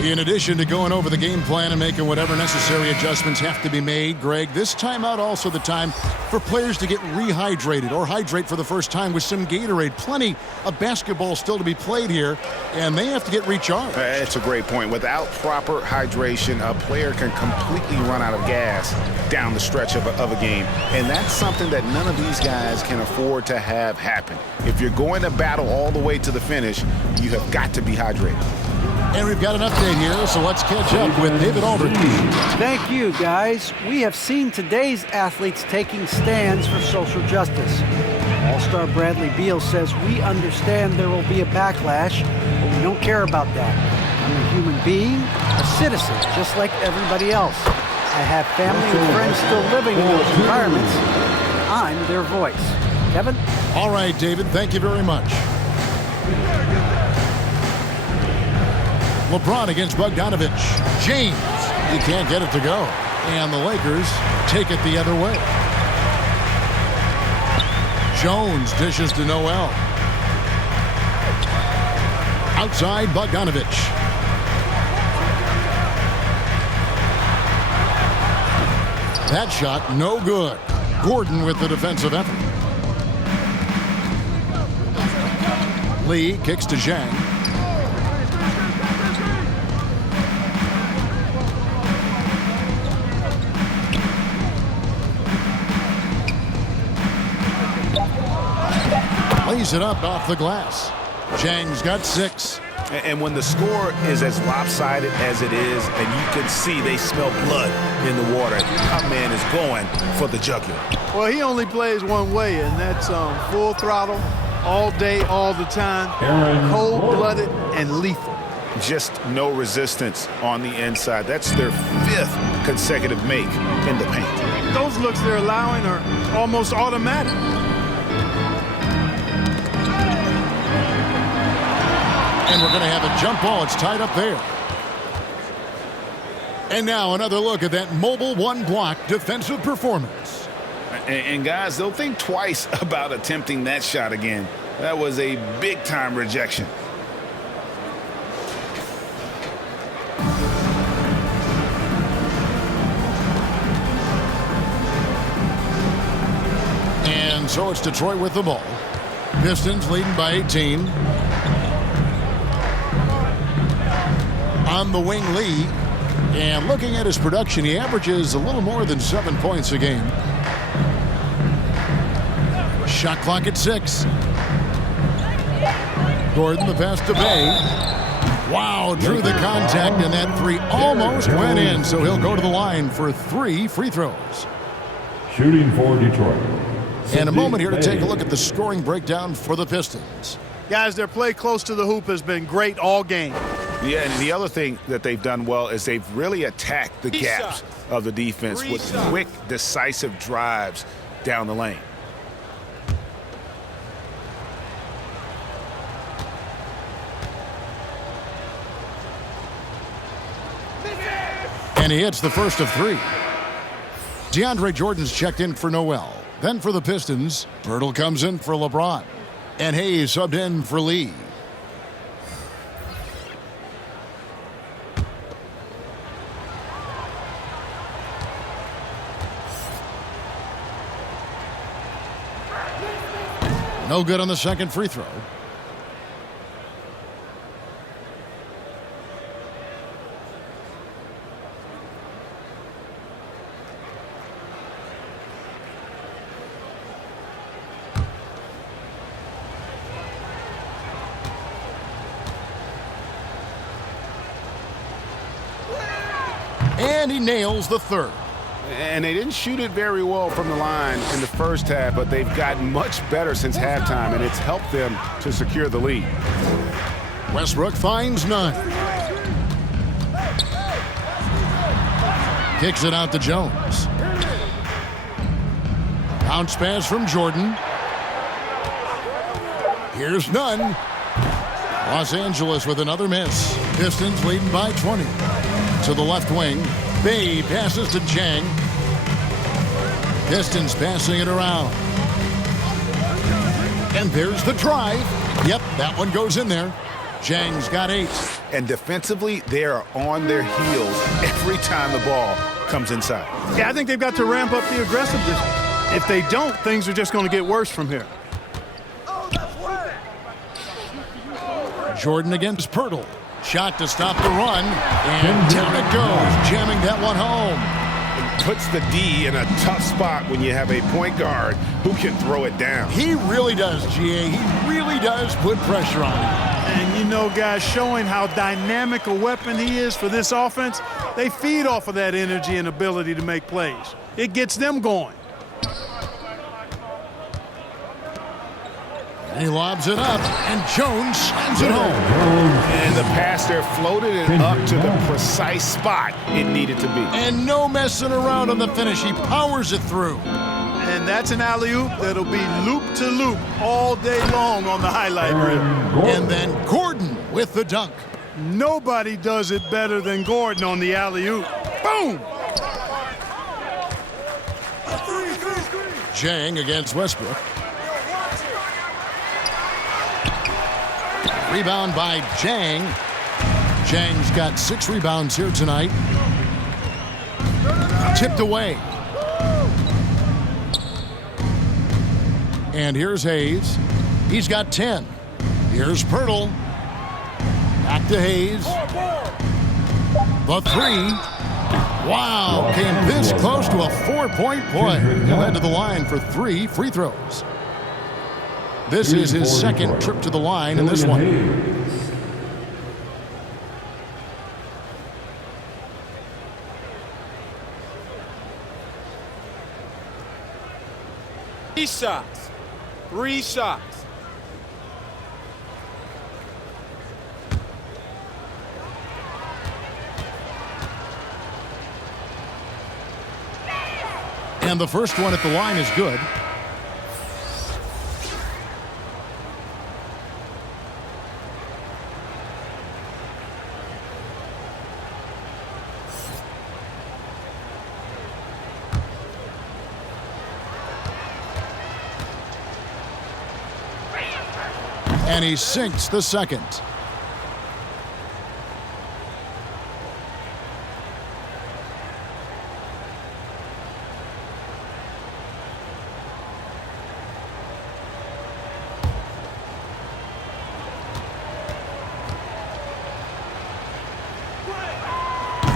In addition to going over the game plan and making whatever necessary adjustments have to be made, Greg, this timeout also the time for players to get rehydrated or hydrate for the first time with some Gatorade. Plenty of basketball still to be played here, and they have to get recharged. That's a great point. Without proper hydration, a player can completely run out of gas down the stretch of a game, and that's something that none of these guys can afford to have happen. If you're going to battle all the way to the finish, you have got to be hydrated. And we've got an update here, so let's catch up with David Aldridge. Thank you, guys. We have seen today's athletes taking stands for social justice. All-star Bradley Beal says, "We understand there will be a backlash, but we don't care about that. I'm a human being, a citizen, just like everybody else. I have family and friends still living in those environments. I'm their voice. Kevin? All right, David, thank you very much. LeBron against Bogdanovich. James, he can't get it to go. And the Lakers take it the other way. Jones dishes to Noel. Outside Bogdanovich. That shot, no good. Gordon with the defensive effort. Lee kicks to Zhang. Lays it up off the glass. Zhang's got 6. And when the score is as lopsided as it is, and you can see they smell blood in the water, our man is going for the jugular. Well, he only plays one way, and that's full throttle, all day, all the time, cold-blooded and lethal. Just no resistance on the inside. That's their 5th consecutive make in the paint. Those looks they're allowing are almost automatic. And we're going to have a jump ball. It's tied up there. And now another look at that mobile one-block defensive performance. And guys, they'll think twice about attempting that shot again. That was a big-time rejection. And so it's Detroit with the ball. Pistons leading by 18. On the wing, Lee. And looking at his production, he averages a little more than 7 points a game. Shot clock at 6. Gordon, the pass to Bay. Wow, drew the contact, and that 3 almost went in, so he'll go to the line for 3 free throws. Shooting for Detroit. And a moment here to take a look at the scoring breakdown for the Pistons. Guys, their play close to the hoop has been great all game. Yeah, and the other thing that they've done well is they've really attacked the gaps of the defense with quick, decisive drives down the lane. And he hits the first of 3. DeAndre Jordan's checked in for Noel. Then for the Pistons, Birtle comes in for LeBron. And Hayes subbed in for Lee. No good on the second free throw. And he nails the third. And they didn't shoot it very well from the line in the first half, but they've gotten much better since halftime, and it's helped them to secure the lead. Westbrook finds none. Kicks it out to Jones. Bounce pass from Jordan. Here's none. Los Angeles with another miss. Pistons leading by 20. To the left wing. Bay passes to Zhang. Pistons passing it around. And there's the drive. Yep, that one goes in there. Zhang's got 8. And defensively, they are on their heels every time the ball comes inside. Yeah, I think they've got to ramp up the aggressiveness. If they don't, things are just going to get worse from here. Jordan against Pirtle. Shot to stop the run, and down it goes, jamming that one home. It puts the D in a tough spot when you have a point guard who can throw it down. He really does, GA. He really does put pressure on him. And you know, guys, showing how dynamic a weapon he is for this offense, they feed off of that energy and ability to make plays. It gets them going. He lobs it up, and Jones slams it home. And the pass there floated it up to the precise spot it needed to be. And no messing around on the finish. He powers it through. And that's an alley-oop that'll be loop to loop all day long on the highlight reel. And then Gordon with the dunk. Nobody does it better than Gordon on the alley-oop. Boom! Jang against Westbrook. Rebound by Jang. Jang's got 6 rebounds here tonight. Tipped away. And here's Hayes. He's got 10. Here's Pirtle. Back to Hayes. The 3. Wow, came this close to a 4-point play. He'll head to the line for 3 free throws. This is his second trip to the line in this one. Shots. 3 shots. And the first one at the line is good. And he sinks the second.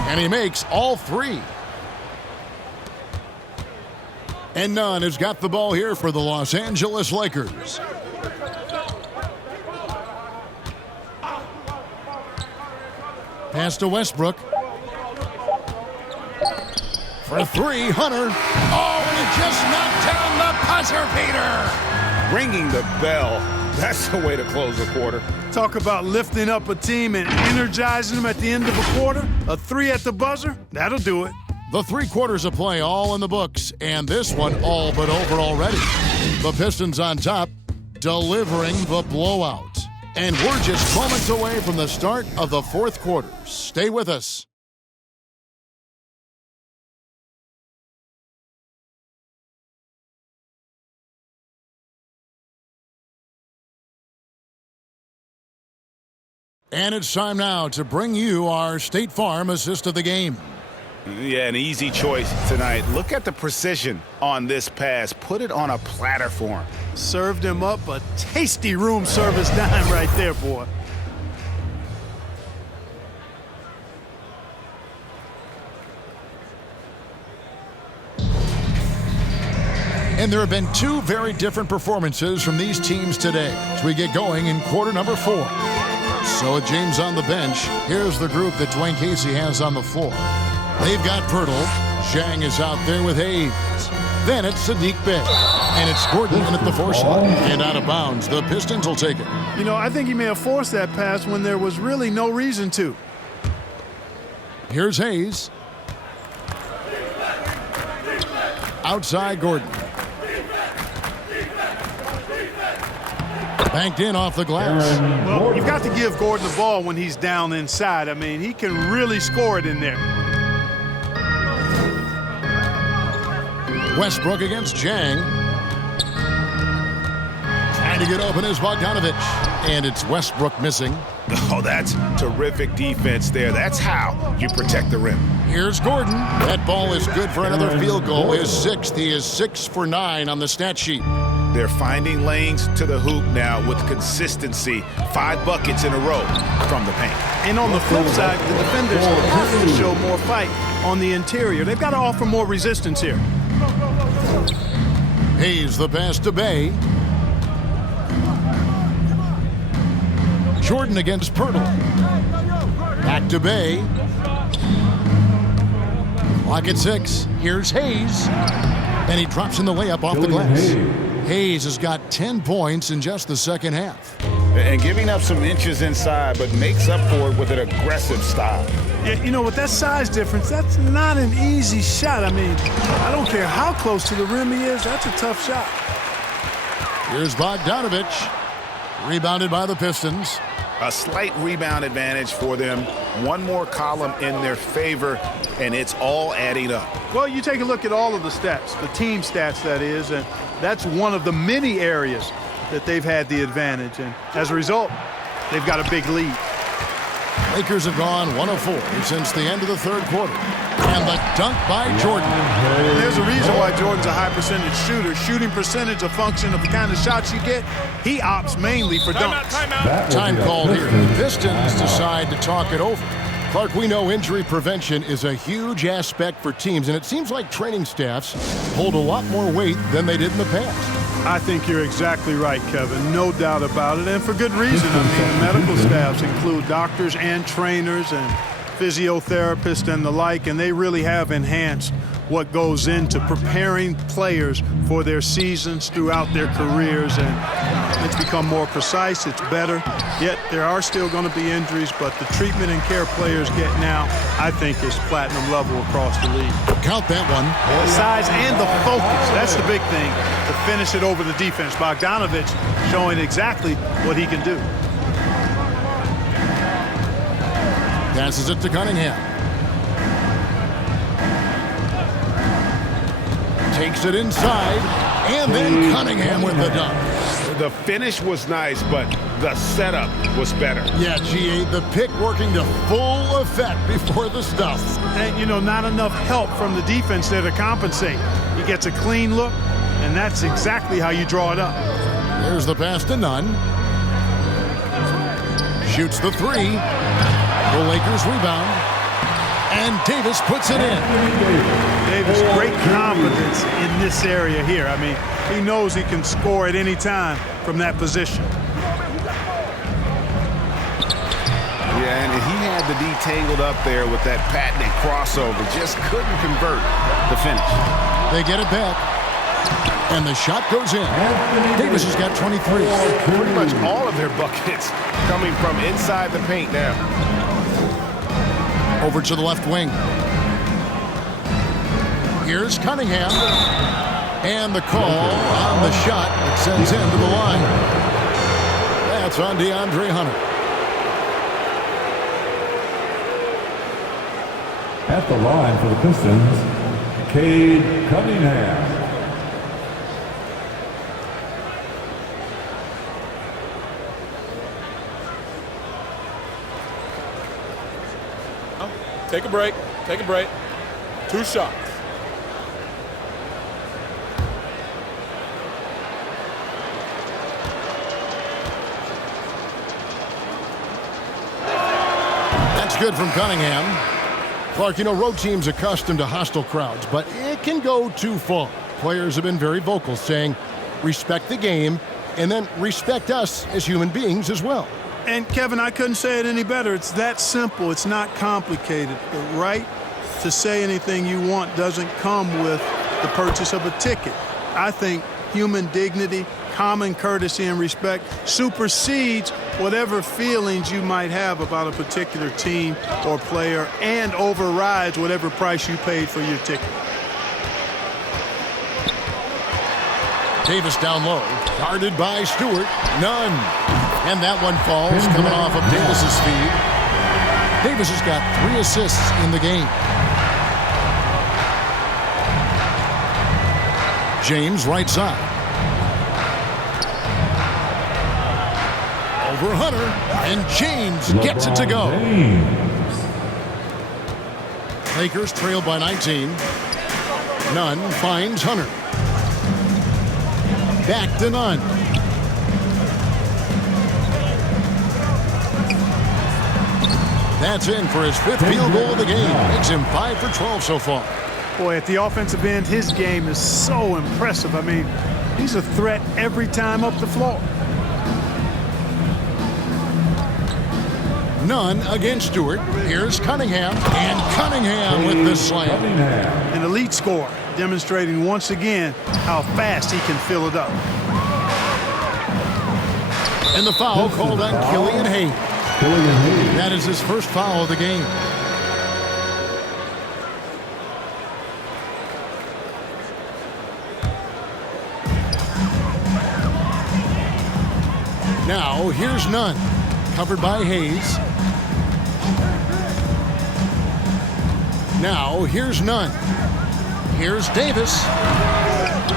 And he makes all 3. And Nunn has got the ball here for the Los Angeles Lakers. Pass to Westbrook. For 3, Hunter. Oh, and he just knocked down the buzzer beater. Ringing the bell. That's the way to close the quarter. Talk about lifting up a team and energizing them at the end of a quarter. A 3 at the buzzer, that'll do it. The 3 quarters of play all in the books, and this one all but over already. The Pistons on top, delivering the blowout. And we're just moments away from the start of the 4th quarter. Stay with us. And it's time now to bring you our State Farm assist of the game. Yeah, an easy choice tonight. Look at the precision on this pass. Put it on a platter for him. Served him up a tasty room service dime right there, boy. And there have been 2 very different performances from these teams today as we get going in quarter number 4. So with James on the bench, here's the group that Dwayne Casey has on the floor. They've got Pirtle. Zhang is out there with Hayes. Then it's Sadiq Bey. And it's Gordon in at the 4 slot. And out of bounds. The Pistons will take it. You know, I think he may have forced that pass when there was really no reason to. Here's Hayes. Outside Gordon. Banked in off the glass. Well, you've got to give Gordon the ball when he's down inside. I mean, he can really score it in there. Westbrook against Zhang. Trying to get open is Bogdanovich. And it's Westbrook missing. Oh, that's terrific defense there. That's how you protect the rim. Here's Gordon. That ball is good for another field goal. His 6th. He is 6 for 9 on the stat sheet. They're finding lanes to the hoop now with consistency. 5 buckets in a row from the paint. And on the flip side, the defenders have to show more fight on the interior. They've got to offer more resistance here. Hayes the pass to Bey. Jordan against Pirtle. Back to Bey. Clock at 6. Here's Hayes. And he drops in the layup off the glass. Hayes has got 10 points in just the second half. And giving up some inches inside, but makes up for it with an aggressive style. Yeah, you know, with that size difference, that's not an easy shot. I mean, I don't care how close to the rim he is, that's a tough shot. Here's Bogdanovich. Rebounded by the Pistons. A slight rebound advantage for them. One more column in their favor, and it's all adding up. Well, you take a look at all of the stats, the team stats, that is, and that's one of the many areas that they've had the advantage. And as a result, they've got a big lead. Lakers have gone 1 of 4 since the end of the third quarter. And the dunk by Jordan. There's a reason why Jordan's a high percentage shooter. Shooting percentage a function of the kind of shots you get. He opts mainly for dunks. Time called here. The Pistons decide to talk it over. Clark, we know injury prevention is a huge aspect for teams, and it seems like training staffs hold a lot more weight than they did in the past. I think you're exactly right, Kevin. No doubt about it, and for good reason. I mean, the medical staffs include doctors and trainers and physiotherapists and the like, and they really have enhanced what goes into preparing players for their seasons throughout their careers, and it's become more precise, it's better. Yet there are still going to be injuries, but the treatment and care players get now, I think, is platinum level across the league. Count that one. The size and the focus, that's the big thing, to finish it over the defense. Bogdanovich showing exactly what he can do. Passes it to Cunningham. Takes it inside, and then Cunningham with the dunk. The finish was nice, but the setup was better. Yeah, G.A., the pick working to full effect before the stuff. And, you know, not enough help from the defense there to compensate. He gets a clean look, and that's exactly how you draw it up. There's the pass to Nunn. Shoots the three. The Lakers rebound. And Davis puts it in. Davis, great confidence in this area here. I mean, he knows he can score at any time from that position. Yeah, and he had the D tangled up there with that patented crossover. Just couldn't convert the finish. They get it back. And the shot goes in. Davis has got 23. Pretty much all of their buckets coming from inside the paint now. Over to the left wing. Here's Cunningham. And the call on the shot that sends him to the line. That's on DeAndre Hunter. At the line for the Pistons, Cade Cunningham. Take a break. Take a break. 2 shots. That's good from Cunningham. Clark, you know, road teams accustomed to hostile crowds, but it can go too far. Players have been very vocal, saying, respect the game, and then respect us as human beings as well. And, Kevin, I couldn't say it any better. It's that simple. It's not complicated. The right to say anything you want doesn't come with the purchase of a ticket. I think human dignity, common courtesy, and respect supersedes whatever feelings you might have about a particular team or player and overrides whatever price you paid for your ticket. Davis down low, guarded by Stewart. None. And that one falls, coming off of Davis's feed. Davis has got 3 assists in the game. James right side. Over Hunter, and James gets it to go. Lakers trail by 19. Nunn finds Hunter. Back to Nunn. That's in for his 5th field goal of the game. Makes him 5 for 12 so far. Boy, at the offensive end, his game is so impressive. I mean, he's a threat every time up the floor. Nunn against Stewart. Here's Cunningham. And Cunningham with the slam. An elite scorer, demonstrating once again how fast he can fill it up. And the foul called on Killian Hayes. That is his first foul of the game. Now, here's Nunn. Covered by Hayes. Now, here's Nunn. Here's Davis.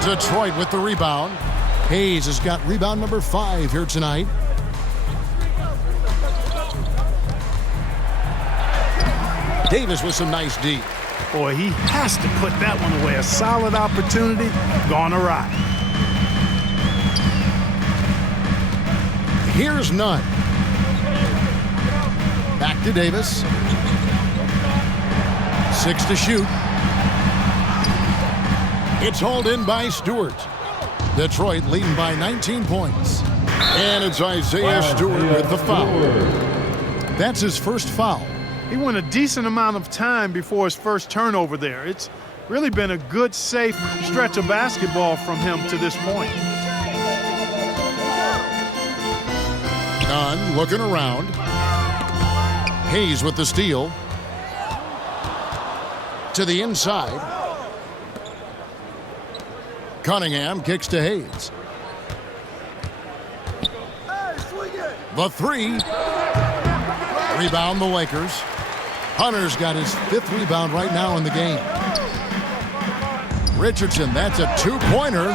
Detroit with the rebound. Hayes has got rebound number 5 here tonight. Davis with some nice D. Boy, he has to put that one away. A solid opportunity gone awry. Here's Nunn. Back to Davis. 6 to shoot. It's hauled in by Stewart. Detroit leading by 19 points. And it's Isaiah Stewart with the foul. That's his first foul. He went a decent amount of time before his first turnover there. It's really been a good, safe stretch of basketball from him to this point. Nunn looking around. Hayes with the steal. To the inside. Cunningham kicks to Hayes. The 3. Rebound the Lakers. Hunter's got his 5th rebound right now in the game. Richardson, that's a 2-pointer.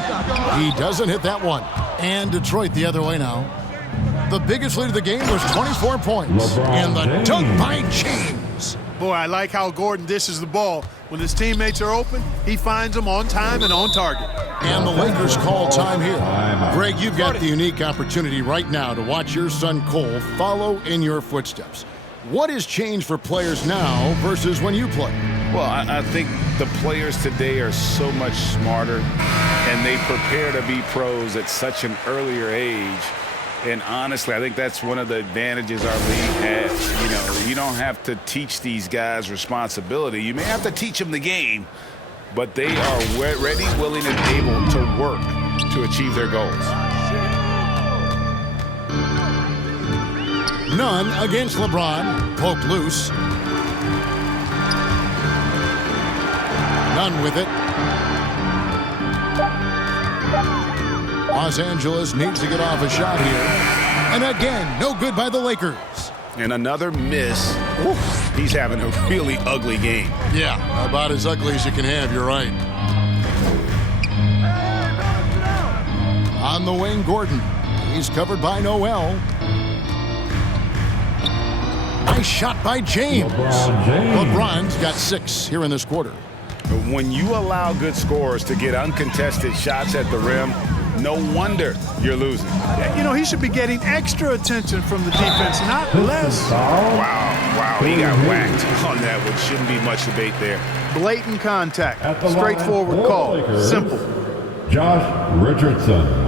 He doesn't hit that one. And Detroit the other way now. The biggest lead of the game was 24 points. And the dunk by James. Boy, I like how Gordon dishes the ball. When his teammates are open, he finds them on time and on target. And the Lakers call time here. Greg, you've got the unique opportunity right now to watch your son Cole follow in your footsteps. What has changed for players now versus when you played? Well, I think the players today are so much smarter, and they prepare to be pros at such an earlier age. And honestly, I think that's one of the advantages our league has. You know, you don't have to teach these guys responsibility. You may have to teach them the game, but they are ready, willing, and able to work to achieve their goals. Nunn against LeBron. Poked loose. Nunn with it. Los Angeles needs to get off a shot here. And again, no good by the Lakers. And another miss. Oof, he's having a really ugly game. Yeah, about as ugly as you can have, you're right. On the wing, Gordon. He's covered by Noel. Nice shot by James. LeBron's got 6 here in this quarter. When you allow good scorers to get uncontested shots at the rim, no wonder you're losing. You know, he should be getting extra attention from the defense, not less. Wow, he got whacked on that one. Shouldn't be much debate there. Blatant contact, straightforward call, Lakers, simple. Josh Richardson.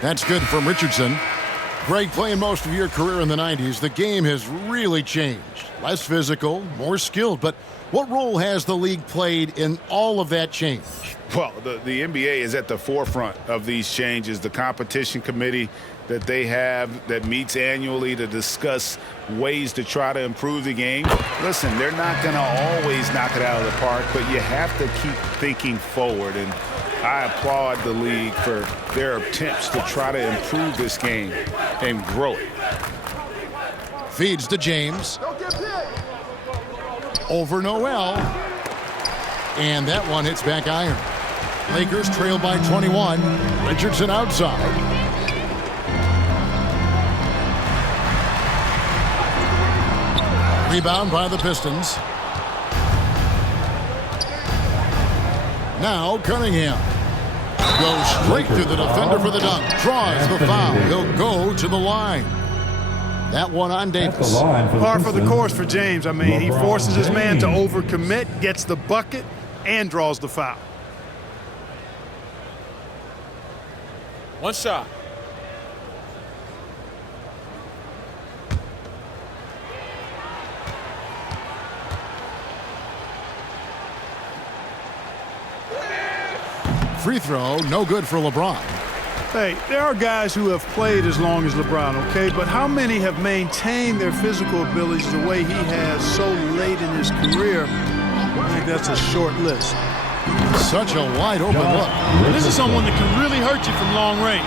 That's good from Richardson. Greg, playing most of your career in the 90s, the game has really changed. Less physical, more skilled, but what role has the league played in all of that change? Well, the NBA is at the forefront of these changes. The competition committee that they have that meets annually to discuss ways to try to improve the game. Listen, they're not going to always knock it out of the park, but you have to keep thinking forward. And I applaud the league for their attempts to try to improve this game and grow it. Feeds to James. Over Noel. And that one hits back iron. Lakers trail by 21. Richardson outside. Rebound by the Pistons. Now Cunningham goes straight through the defender for the dunk. Draws the foul. He'll go to the line. That one on Davis. Par for the course for James. I mean, he forces his man to overcommit, gets the bucket, and draws the foul. One shot. Free throw, no good for LeBron. Hey, there are guys who have played as long as LeBron, okay? But how many have maintained their physical abilities the way he has so late in his career? I think that's a short list. Such a wide open look. This is someone that can really hurt you from long range.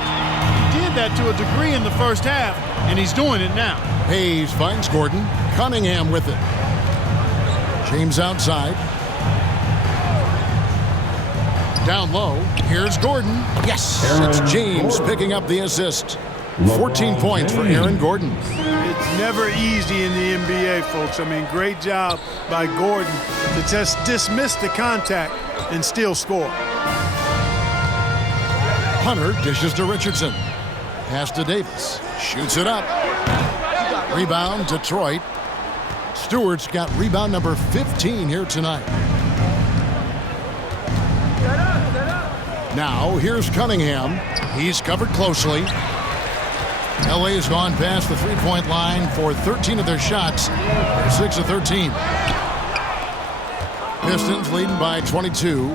He did that to a degree in the first half, and he's doing it now. Hayes finds Gordon. Cunningham with it. James outside. Down low. Here's Gordon. Yes! It's James picking up the assist. 14 points for Aaron Gordon. It's never easy in the NBA, folks. I mean, great job by Gordon to just dismiss the contact and still score. Hunter dishes to Richardson. Pass to Davis. Shoots it up. Rebound, Detroit. Stewart's got rebound number 15 here tonight. Now, here's Cunningham. He's covered closely. LA's gone past the three-point line for 13 of their shots. They're 6 of 13. Pistons leading by 22.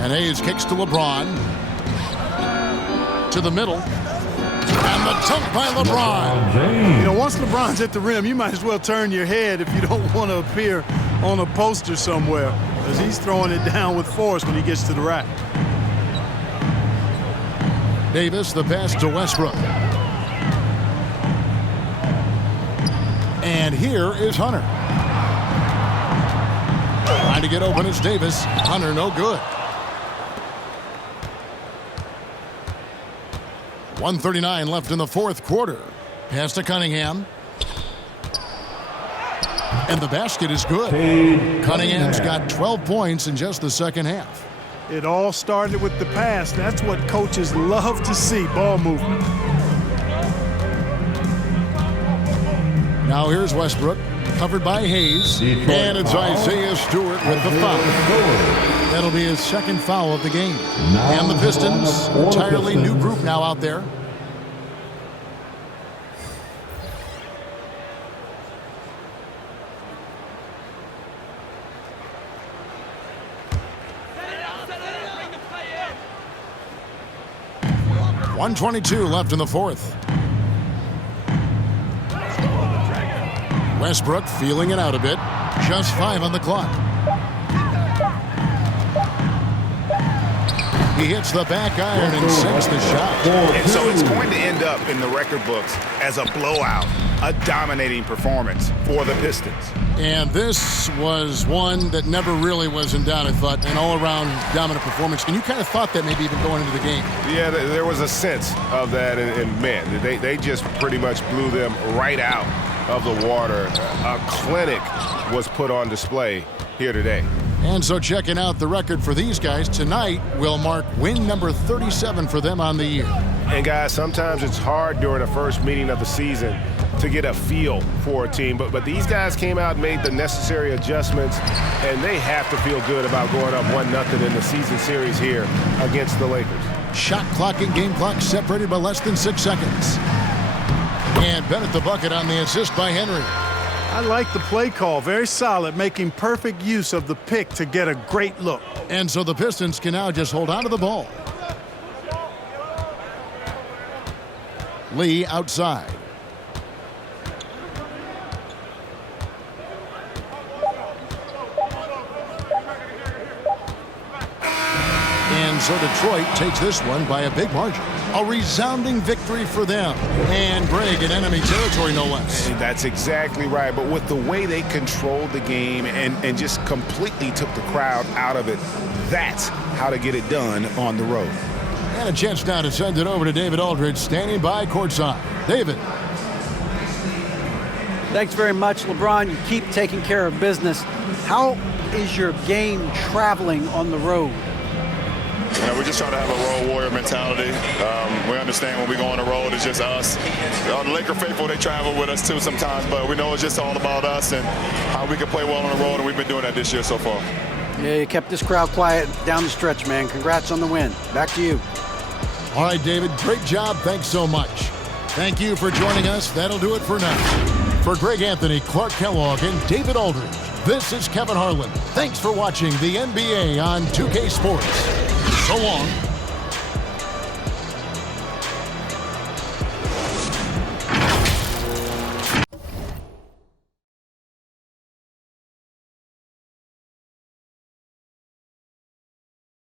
And Hayes kicks to LeBron. To the middle. And the dunk by LeBron. You know, once LeBron's at the rim, you might as well turn your head if you don't want to appear on a poster somewhere, because he's throwing it down with force when he gets to the rack. Davis, the pass to Westbrook. And here is Hunter. Trying to get open is Davis. Hunter, no good. 1:39 left in the fourth quarter. Pass to Cunningham. And the basket is good. Cunningham's got 12 points in just the second half. It all started with the pass. That's what coaches love to see, ball movement. Now here's Westbrook, covered by Hayes. And it's Isaiah Stewart with the foul. That'll be his second foul of the game. And the Pistons, entirely new group now out there. .122 left in the fourth. Westbrook feeling it out a bit. Just 5 on the clock. He hits the back iron and sinks the shot. And so it's going to end up in the record books as a blowout, a dominating performance for the Pistons. And this was one that never really was in doubt, I thought, an all-around dominant performance. And you kind of thought that maybe even going into the game. Yeah, there was a sense of that, and man, they just pretty much blew them right out of the water. A clinic was put on display here today. And so checking out the record for these guys tonight will mark win number 37 for them on the year. And guys, sometimes it's hard during the first meeting of the season to get a feel for a team, but these guys came out and made the necessary adjustments, and they have to feel good about going up 1-0 in the season series here against the Lakers. Shot clock and game clock separated by less than 6 seconds. And Bennett the bucket on the assist by Henry. I like the play call. Very solid, making perfect use of the pick to get a great look. And so the Pistons can now just hold on to the ball. Lee outside. And so Detroit takes this one by a big margin. A resounding victory for them. And Greg in enemy territory, no less. And that's exactly right. But with the way they controlled the game and just completely took the crowd out of it, that's how to get it done on the road. And a chance now to send it over to David Aldridge, standing by courtside. David. Thanks very much, LeBron. You keep taking care of business. How is your game traveling on the road? You know, we just try to have a road warrior mentality. We understand when we go on the road, it's just us. The Laker faithful, they travel with us too sometimes, but we know it's just all about us and how we can play well on the road, and we've been doing that this year so far. Yeah, you kept this crowd quiet down the stretch, man. Congrats on the win. Back to you. All right, David, great job. Thanks so much. Thank you for joining us. That'll do it for now. For Greg Anthony, Clark Kellogg, and David Aldridge, this is Kevin Harlan. Thanks for watching the NBA on 2K Sports. So long.